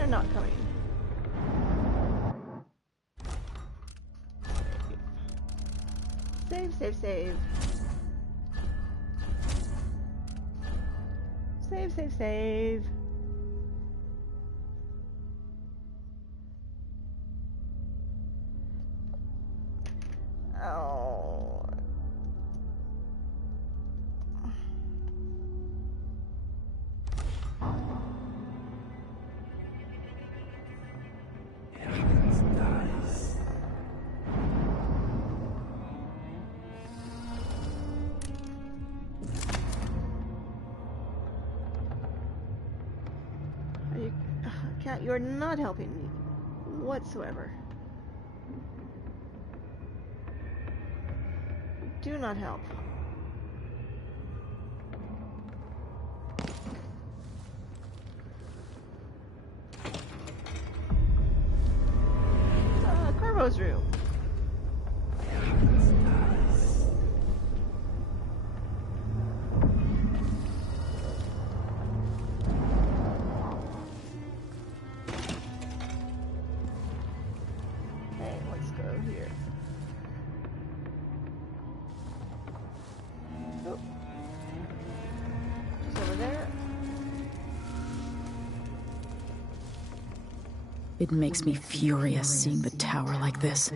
Not coming. Save, save, save. Save, save, save. Oh. Cat, you are not helping me whatsoever. Do not help. Corvo's room. Okay, let's go here. Oh. Just over there. It makes me furious seeing the tower like this.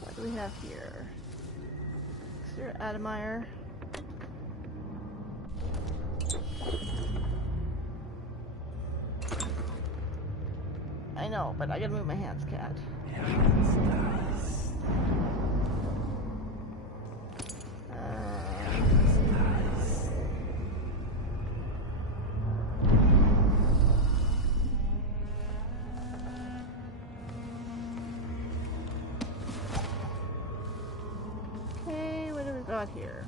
What do we have here? Sir Adamire. I know, but I gotta move my hands, Cat. Okay, what do we got here?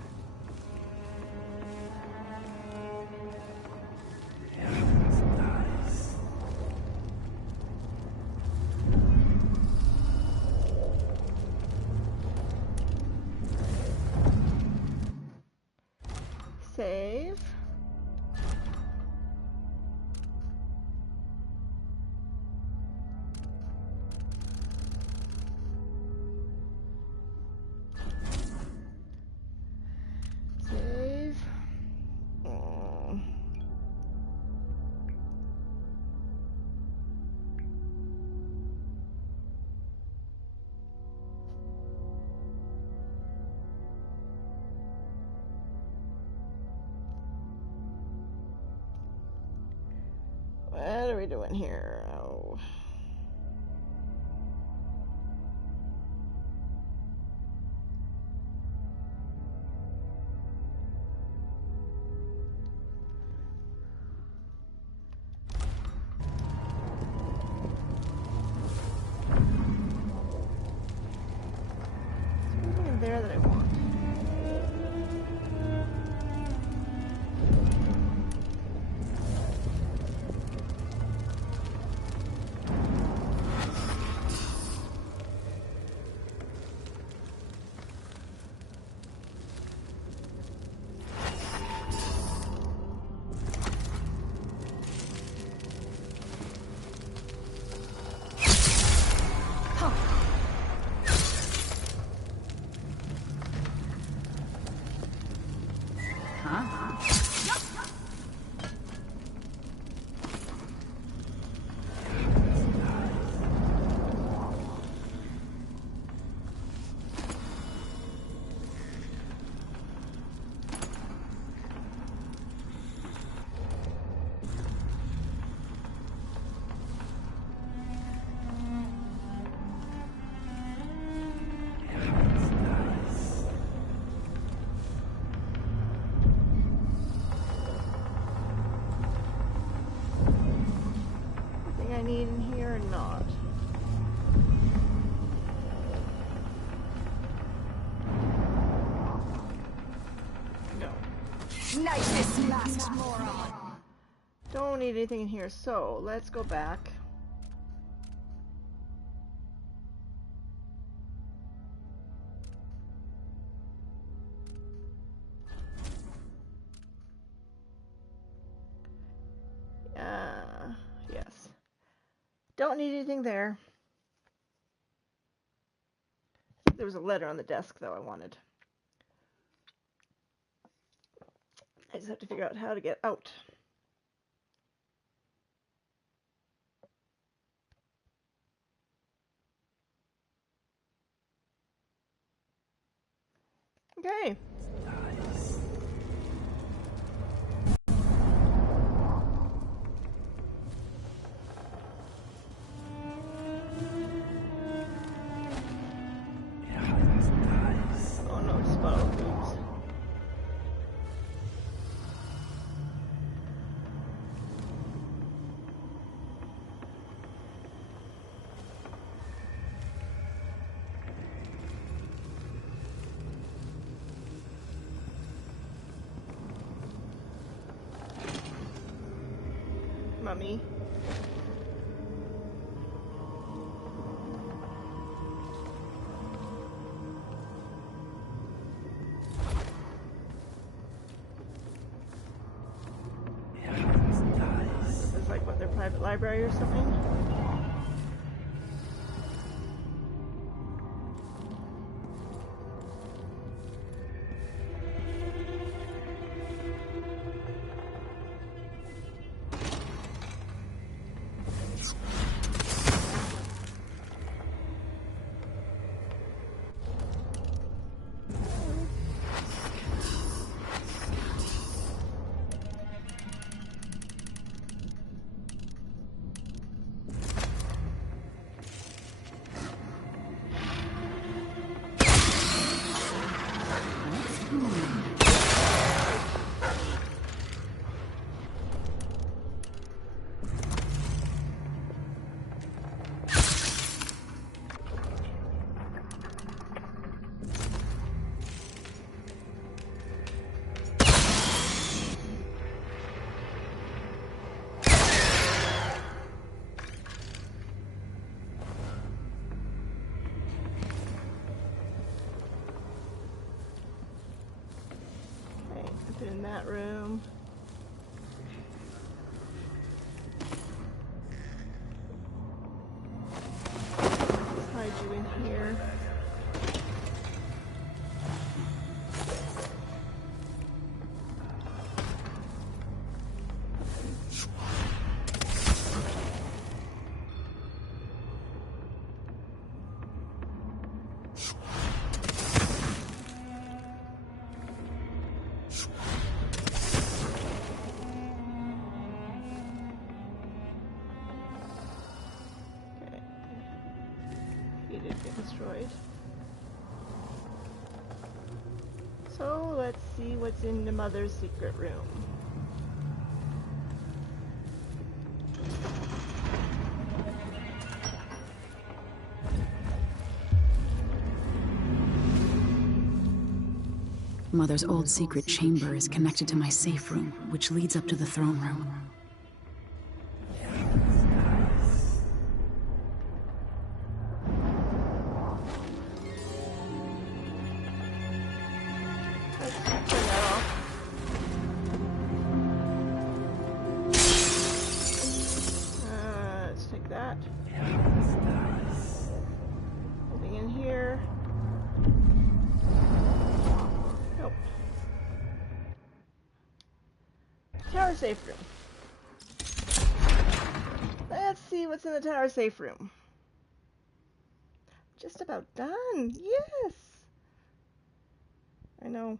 Save. Save. Oh. What are we doing here? Oh. There's something in there that I want. I need in here or not? No. Nice, last moron. Don't need anything in here, so let's go back. Yes. Don't need anything there. There was a letter on the desk, though, I wanted. I just have to figure out how to get out. Okay. Oh mummy. This is like what, their private library or something? In that room. Let's hide you in here. Destroyed. So let's see what's in the mother's secret room. Mother's old secret chamber is connected to my safe room, which leads up to the throne room. Safe room. Let's see what's in the tower safe room. Just about done. Yes. I know.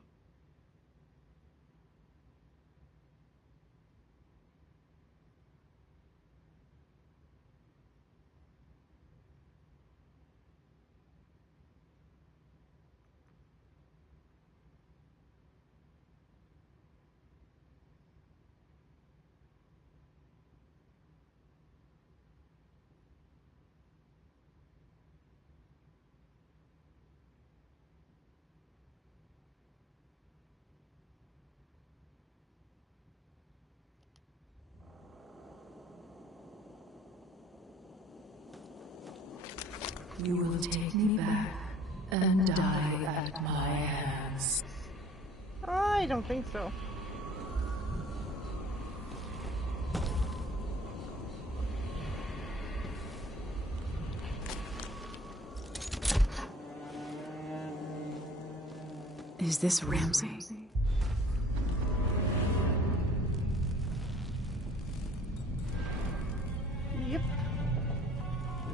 You will take me back and die at my hands. I don't think so. Is this Ramsay? Yep.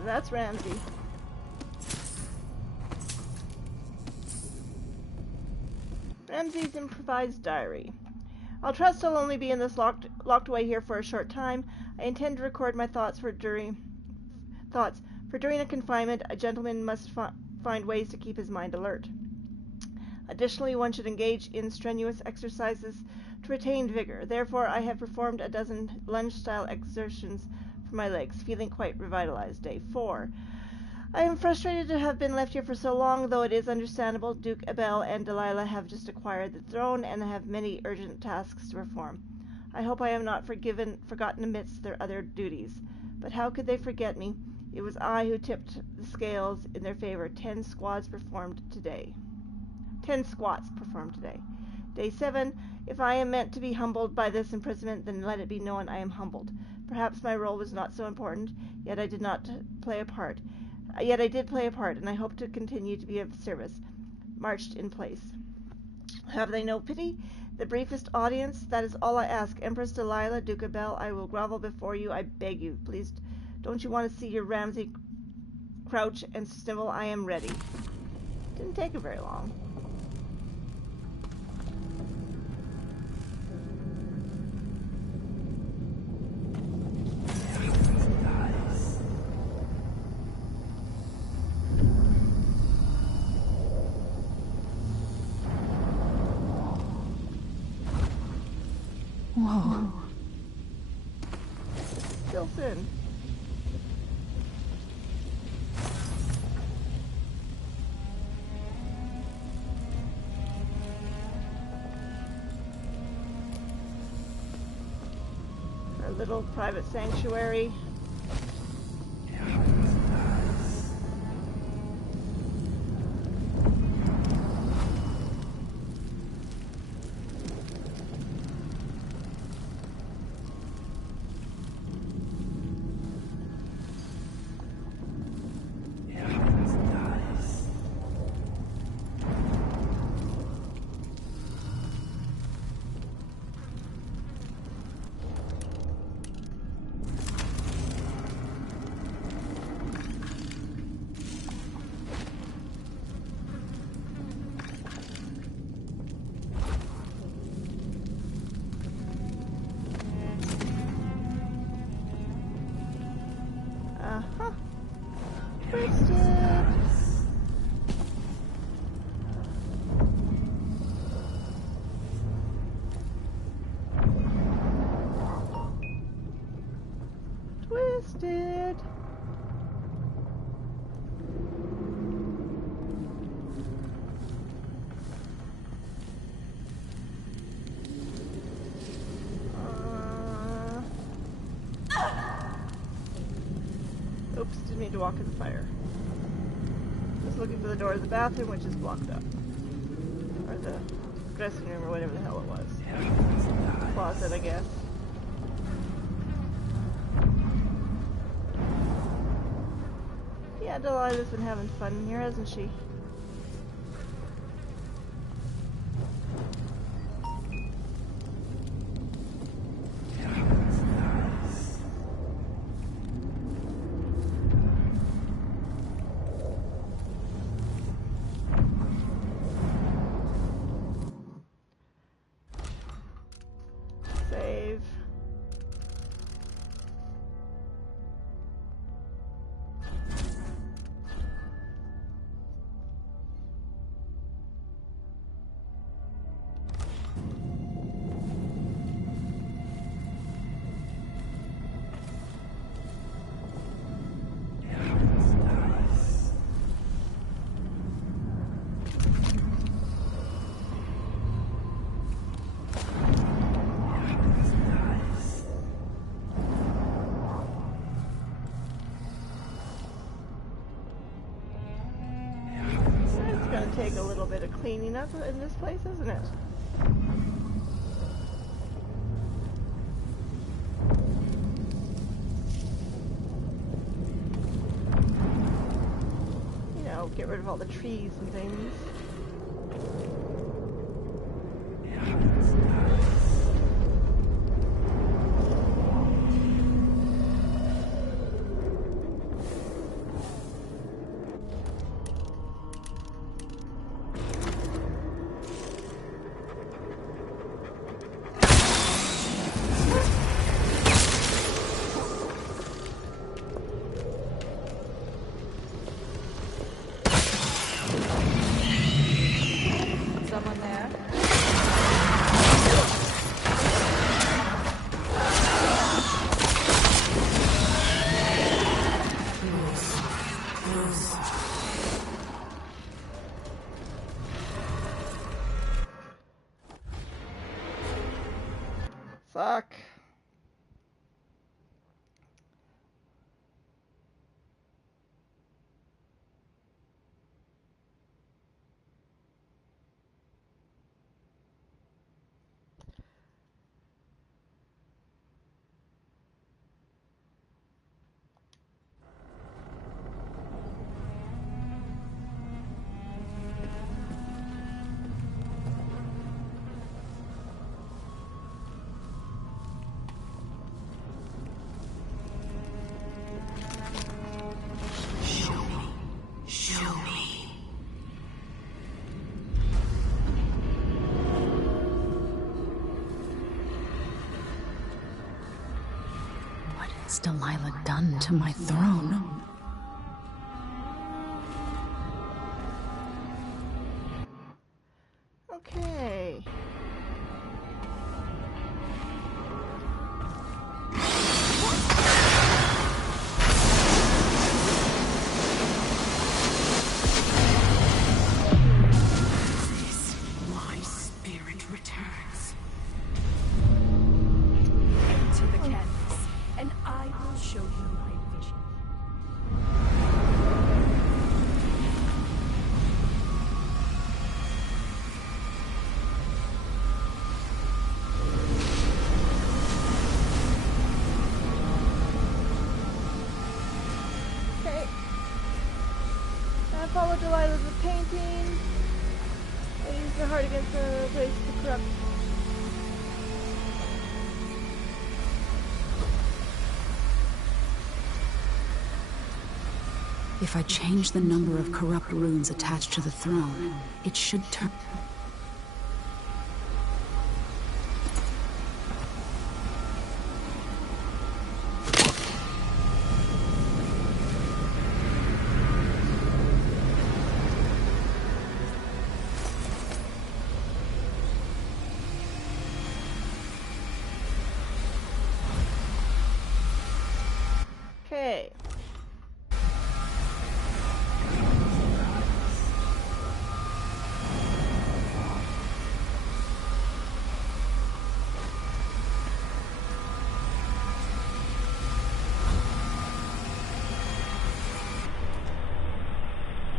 That's Ramsay. Ramsay's improvised diary. I'll trust I'll only be in this locked away here for a short time. I intend to record my thoughts for during a confinement. A gentleman must find ways to keep his mind alert. Additionally, one should engage in strenuous exercises to retain vigor. Therefore, I have performed a dozen lunge-style exertions for my legs, feeling quite revitalized. Day 4. I am frustrated to have been left here for so long, though it is understandable. Duke Abel and Delilah have just acquired the throne and have many urgent tasks to perform. I hope I am not forgotten amidst their other duties. But how could they forget me? It was I who tipped the scales in their favor. 10 squats performed today. Day 7. If I am meant to be humbled by this imprisonment, then let it be known I am humbled. Perhaps my role was not so important, yet I did play a part, and I hope to continue to be of service. Marched in place. Have they no pity? The briefest audience? That is all I ask. Empress Delilah, Duke of Bell, I will grovel before you. I beg you. Please, don't you want to see your Ramsay crouch and snivel? I am ready. Didn't take it very long. Whoa. Still thin. Our little private sanctuary. Twisted. Oops, didn't mean to walk in the fire. Just looking for the door to the bathroom, which is blocked up. Or the dressing room, or whatever the hell it was. Closet, I guess. Yeah, Delilah's been having fun in here, hasn't she? Save. Take a little bit of cleaning up in this place, isn't it? You know, get rid of all the trees and things. Fuck. What's Delilah done to my throne? Okay. My spirit returns. To the canvas, and I will show you my vision. Okay. I follow Delilah with painting. I use the heart against the place to corrupt. If I change the number of corrupt runes attached to the throne, it should turn... Okay.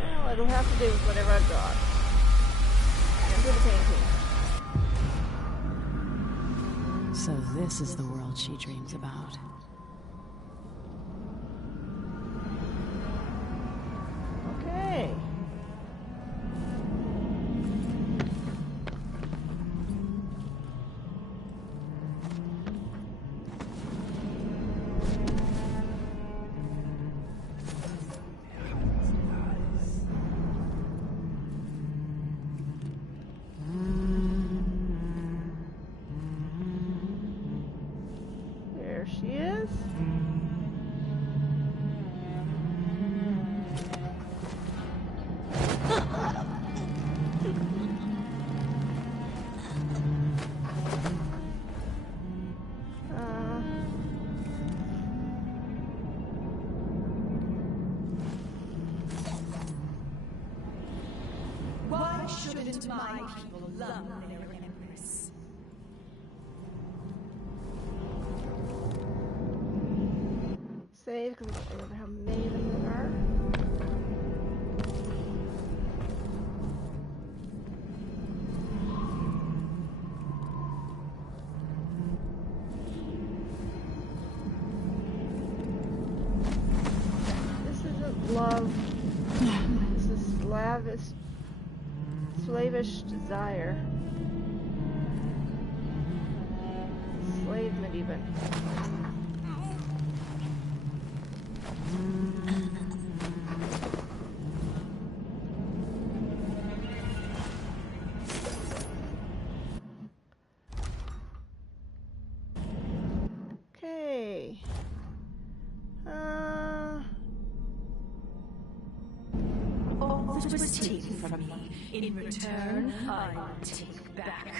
Well, it'll have to do with whatever I draw. And do the painting. So this is the world she dreams about. Okay. There she is. Why shouldn't my people love their empress? Save, because I don't remember how many of them there are. This isn't love. This is slavish desire. Enslavement even. Okay. All that was taken from me, in return, I will take back.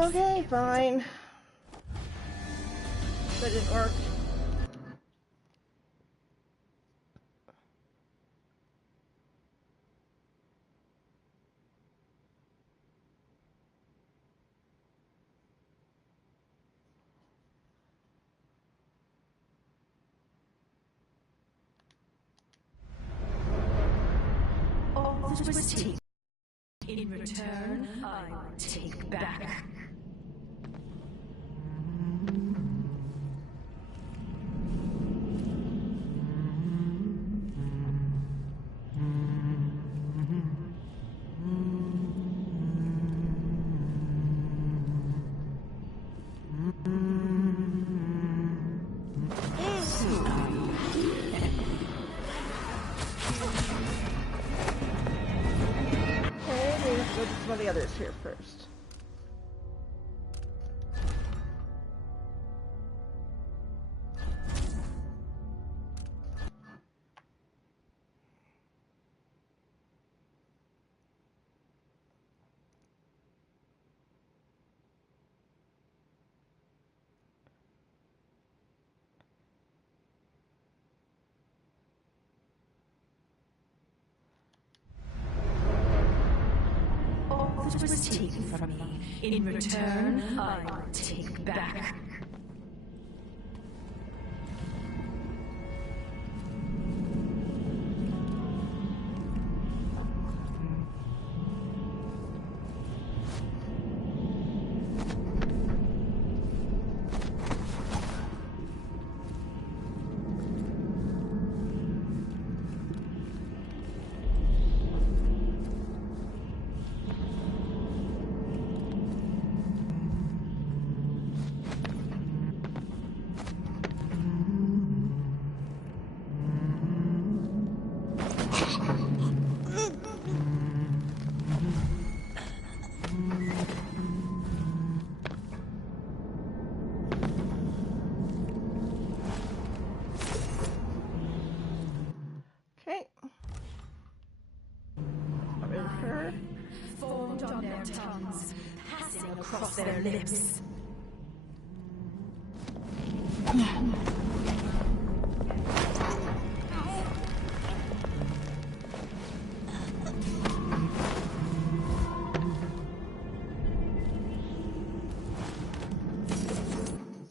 Okay, fine. That didn't work. All that was taken. In return, I will take back. Some of the others here first. That was taken from me. In return, I will take back. Formed on their tongues, passing across their lips. Is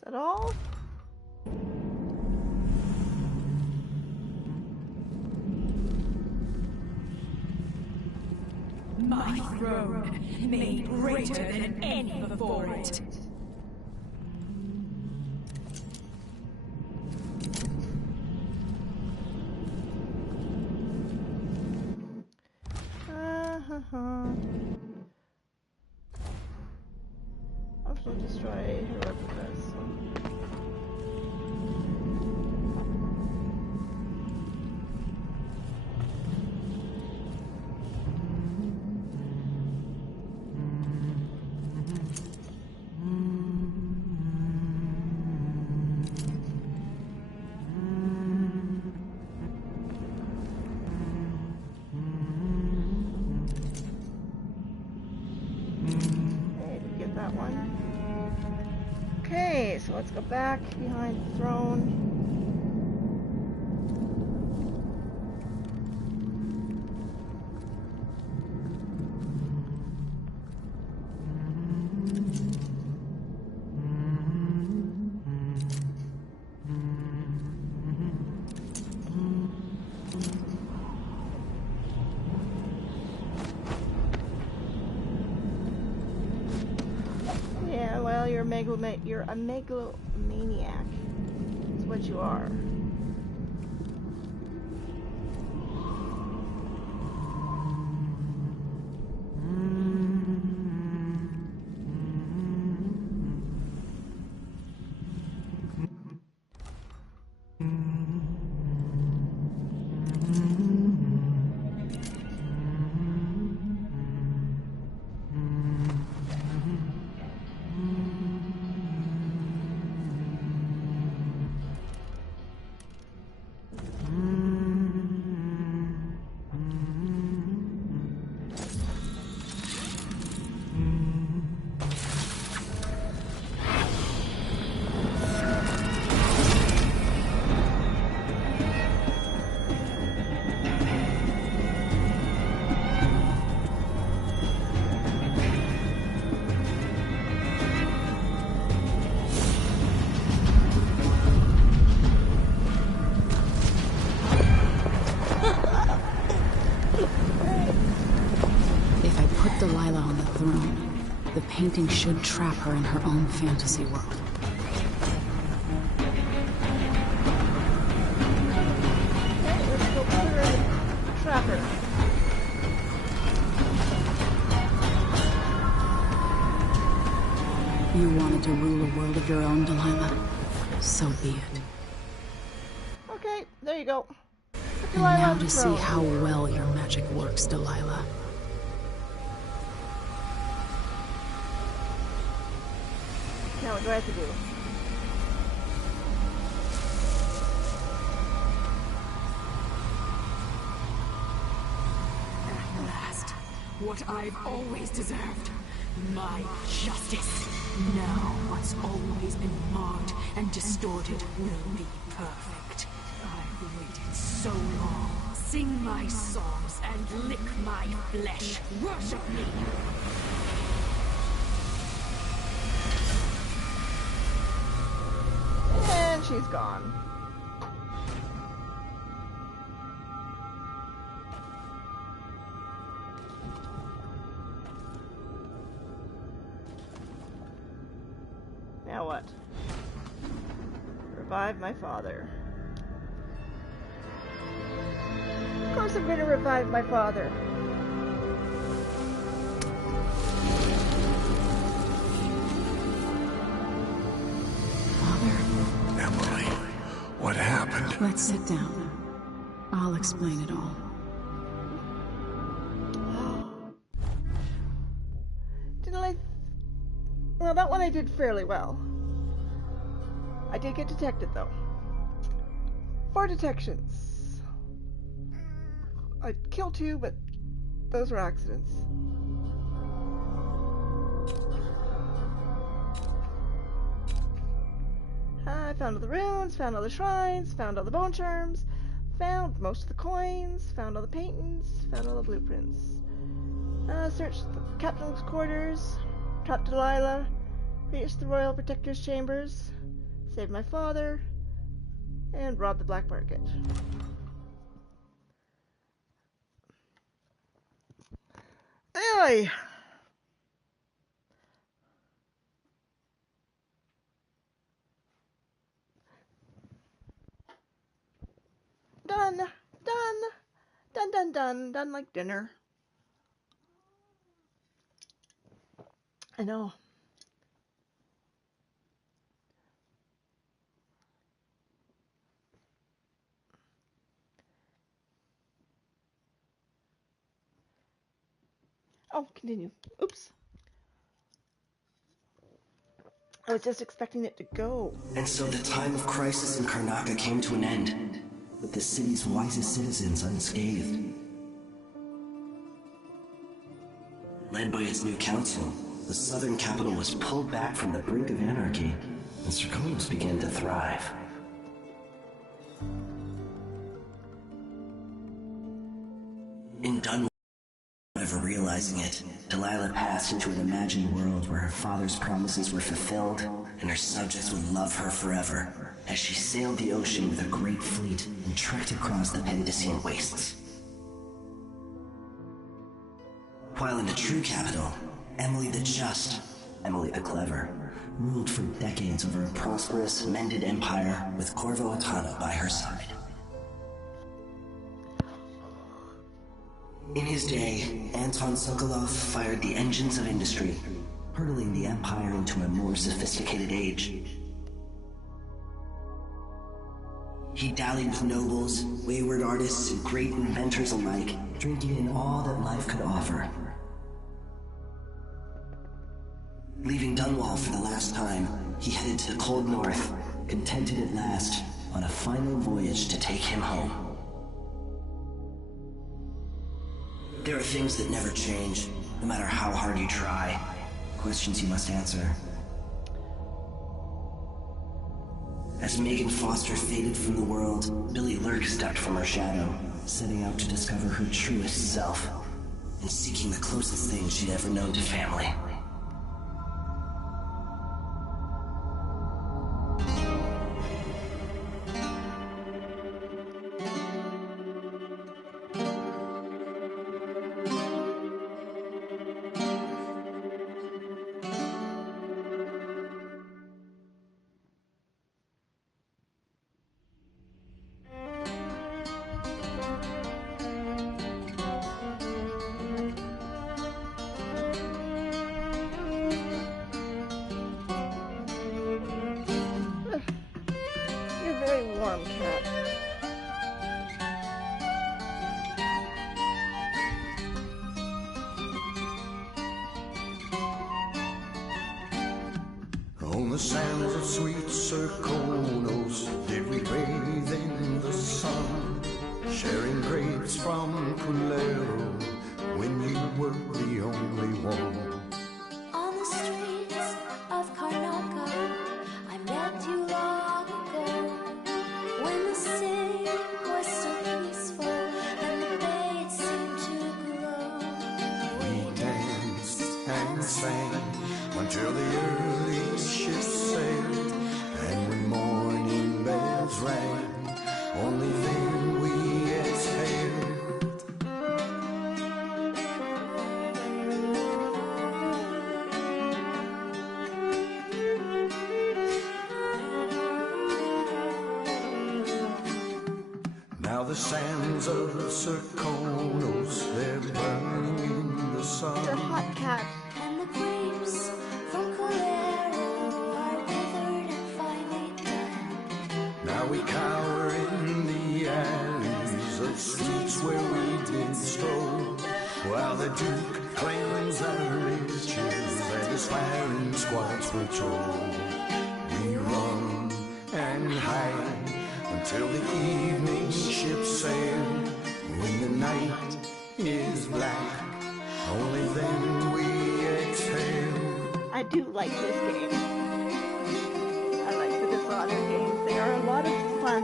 that all? My throne, made greater than any before it. Also destroy whoever does. Okay, so let's go back behind the throne. Yeah, well, you're a megalomaniac. That's what you are. painting should trap her in her own fantasy world. Okay, let's go put her in the trapper. You wanted to rule a world of your own, Delilah? So be it. Okay, there you go. Put And Delilah now on the to see throne. how well your magic works, Delilah. Now what do I have to do? At last, what I've always deserved. My justice. Now what's always been marred and distorted will be perfect. I've waited so long. Sing my songs and lick my flesh. Worship me. And she's gone. Now what? Revive my father. Of course I'm going to revive my father. Father? Emily, what happened? Let's sit down. I'll explain it all. Well, that one I did fairly well. I did get detected, though. 4 detections. I killed 2, but those were accidents. I found all the runes, found all the shrines, found all the bone charms, found most of the coins, found all the paintings, found all the blueprints. Searched the captain's quarters, trapped Delilah, reached the royal protector's chambers, saved my father, and robbed the black market. Anyway. Done. Done. Done, done, done. Done like dinner. I know. Oh, continue. Oops. I was just expecting it to go. And so the time of crisis in Karnaca came to an end, with the city's wisest citizens unscathed. Led by its new council, the southern capital was pulled back from the brink of anarchy, and Serkonos began to thrive. In Dunwall, never realizing it, Delilah passed into an imagined world where her father's promises were fulfilled and her subjects would love her forever, as she sailed the ocean with a great fleet and trekked across the Pendician wastes. While in the true capital, Emily the Just, Emily the Clever, ruled for decades over a prosperous, mended empire with Corvo Attano by her side. In his day, Anton Sokolov fired the engines of industry, hurtling the empire into a more sophisticated age. He dallied with nobles, wayward artists, and great inventors alike, drinking in all that life could offer. Leaving Dunwall for the last time, he headed to the cold north, contented at last, on a final voyage to take him home. There are things that never change, no matter how hard you try. Questions you must answer. As Megan Foster faded from the world, Billy Lurk stepped from her shadow, setting out to discover her truest self, and seeking the closest thing she'd ever known to family. brown cat. On the sands of sweet Serkonos did we bathe in the sun, sharing grapes from Culero when you were the only one. On the streets of Karnaca, I met you long ago, when the city was so peaceful and the bay seemed to glow. We danced and sang until the early ships sailed, and when morning bells rang, only then we exhaled. Now the sands of Serkonos, they're burning in the sun. You're a hot cat. And the grapes from Culero are withered and finally done. Now we cower in the alleys of streets where we did stroll, while the Duke claims our riches and his firing squads patrol. We run and hide until the evening ships sail. When the night is black, only then we exhale. I do like this game. I like the Dishonored games. They are a lot of fun.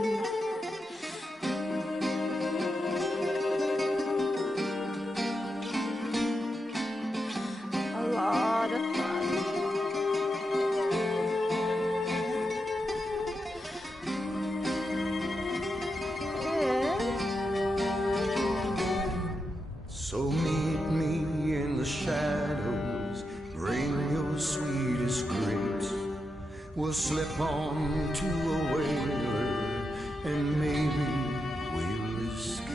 A lot of fun. So meet me in the shadows, bring your sweetest grapes. We'll slip on to a whaler, and maybe we'll escape.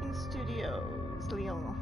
King Studios, Lyon.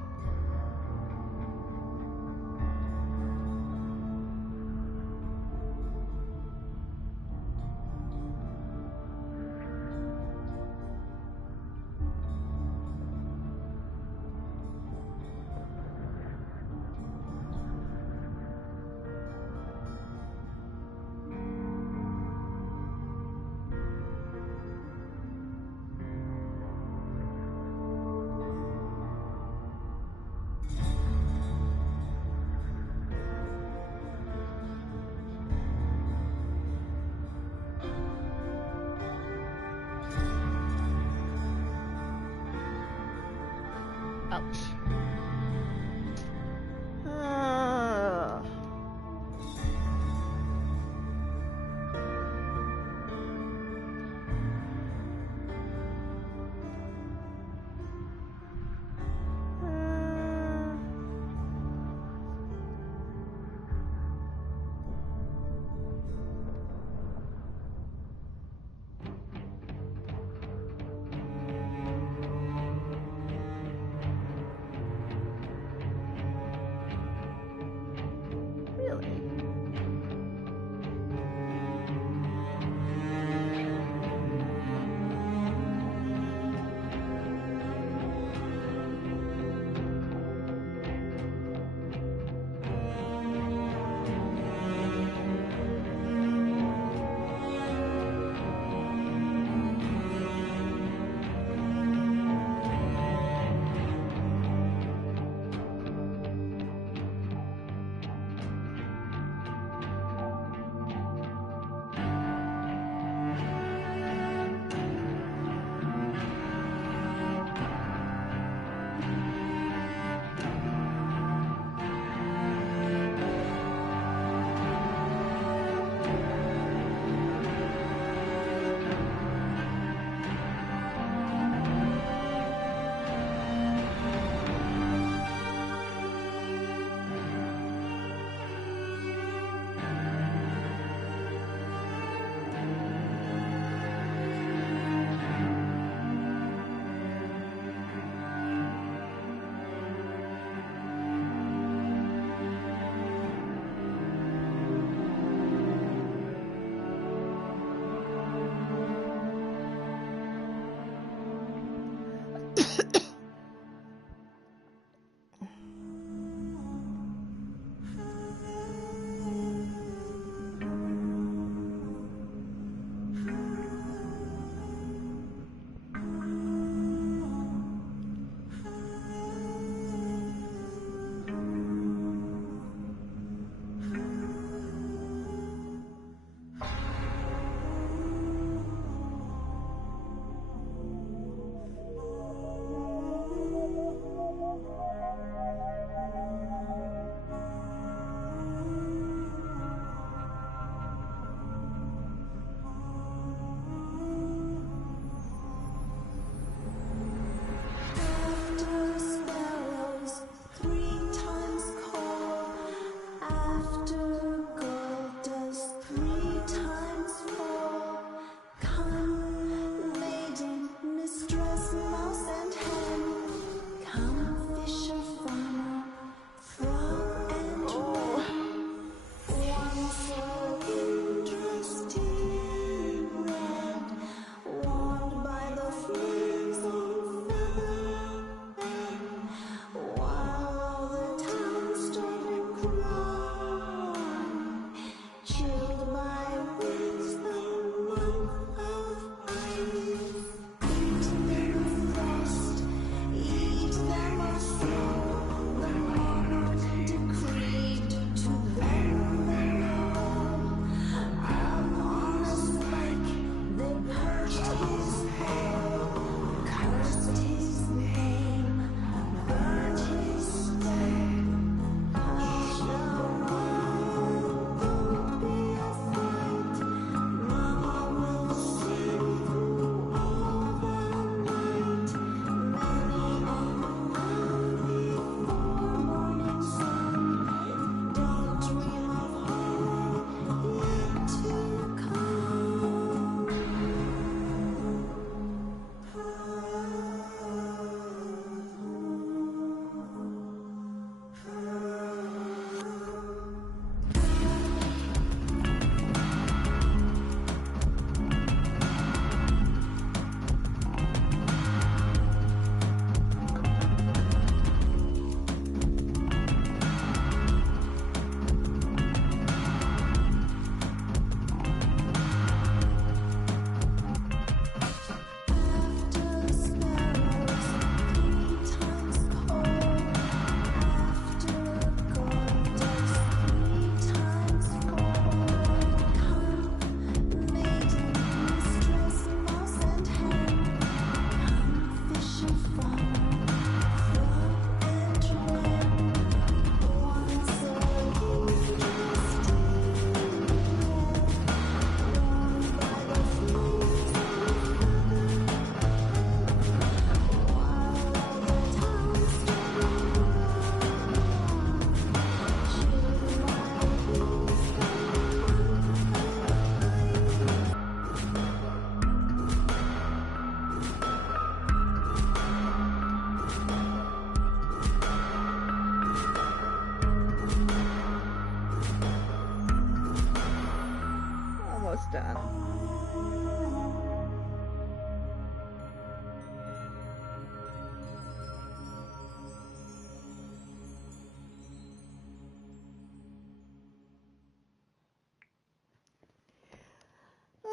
Almost done.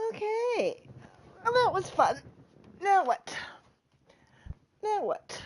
Okay. Well, that was fun. Now what? Now what?